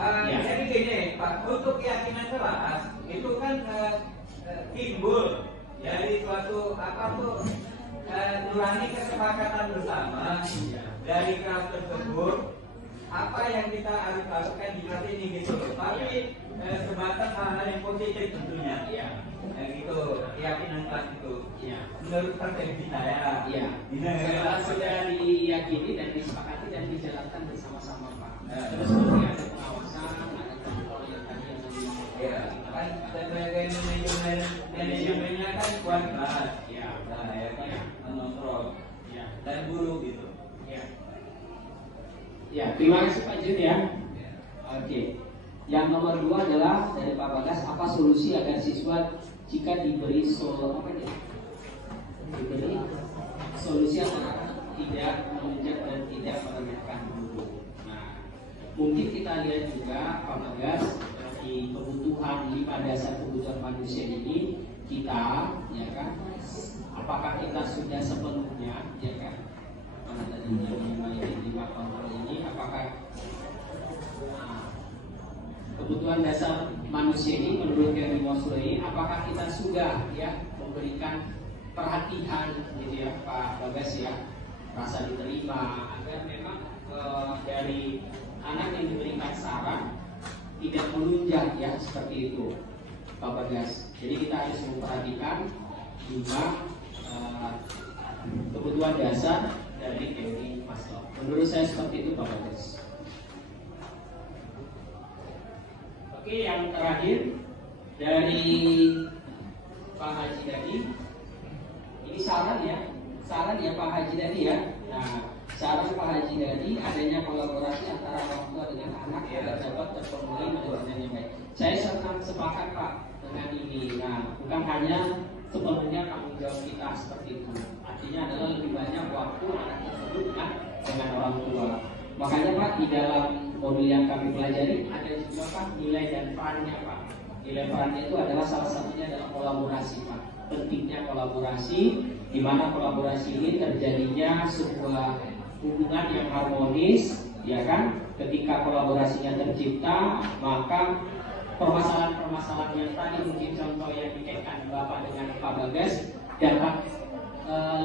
Ya. Jadi gini Pak, untuk keyakinan kelas itu kan timbul dari suatu nurani kesepakatan bersama dari kelas tersebut apa yang kita harus lakukan di kelas ini gitu. Tapi sebatas hal-hal yang positif tentunya. Ya. Gitu keyakinan kelas itu. Ya. Menurut persepsi saya. Ya. Setelah sudah diyakini dan disepakati dan dijalankan bersama-sama Pak. Terus kemudian ada pengawasan, ada kontrol yang tadi yang Ya, kan sebagai manajemennya kan kuat banget. Ya. Nah, ya kan mengontrol Ya. dan guru gitu. Ya. Ya, terima kasih Pak Jun ya. Oke. Yang nomor 2 adalah dari Pak Bagas, apa solusi agar siswa jika diberi diberi solusi agar tidak menunjuk dan tidak meremehkan guru. Nah, mungkin kita lihat juga Pak Bagas di kebutuhan 5 dasar kebutuhan manusia ini kita, ya kan, apakah kita sudah sepenuhnya, ya kan, mana tadinya 5 kontrol ini, apakah kebutuhan dasar manusia ini menurut Gary Mosler ini apakah kita sudah ya memberikan perhatian gitu ya Pak Bagas ya, rasa diterima agar memang dari anak yang diberikan saran tidak melunjak ya seperti itu Pak Bagas. Jadi kita harus memperhatikan juga kebutuhan dasar dari teori Maslow. Menurut saya seperti itu Pak Bagas. Oke, yang terakhir dari Pak Haji Dadi, ini saran ya Pak Haji Dadi ya. Nah, saran Pak Haji Dadi adanya kolaborasi antara orang tua dengan anak ya dapat terpenuhi manajemen yang baik. Saya sangat sepakat Pak dengan ini. Nah, bukan hanya sepenuhnya tanggung jawab kita seperti itu. Artinya adalah lebih banyak waktu anak tersebut dengan orang tua. Makanya Pak di dalam modul yang kami pelajari ada juga Pak nilai dan perannya Pak. Nilai perannya itu adalah salah satunya adalah kolaborasi Pak. Pentingnya kolaborasi, di mana kolaborasi ini terjadinya sebuah hubungan yang harmonis, ya kan? Ketika kolaborasinya tercipta, maka permasalahan-permasalahan yang tadi mungkin contoh yang dikaitkan Bapak dengan Pak Bagas dapat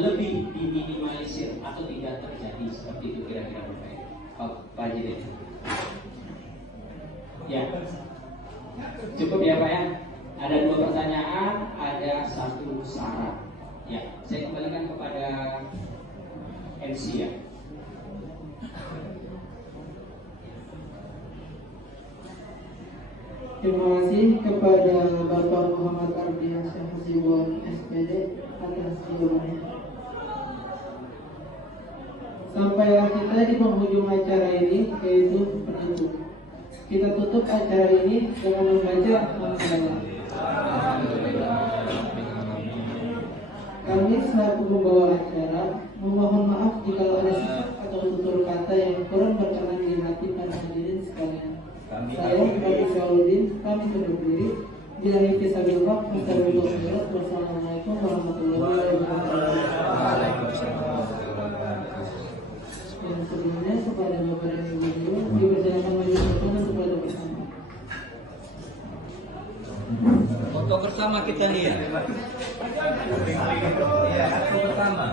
lebih diminimalisir atau tidak terjadi seperti itu kira-kira Pak Jidin. Ya, cukup ya Pak ya. Ada 2 pertanyaan, ada 1 syarat. Ya, saya kembalikan kepada MC ya. Terima kasih kepada Bapak Muhammad Ardiansyah Hasibuan SPD atas jawabannya. Sampailah kita di penghujung acara ini, yaitu penutup. Kita tutup acara ini dengan membaca Alhamdulillah. Kami selaku pembawa acara memohon maaf jika ada sifat atau tutur kata yang kurang berkenan di hati para hadirin sekalian. Saya Bapak Saudin, kami undur diri. Bila kisahillah, wassalamualaikum warahmatullahi wabarakatuh. Yang sebelumnya kepada Bapak dan Ibu dipersilakan melanjutkan untuk pada bersama. Foto bersama kita nih ya. Foto bersama.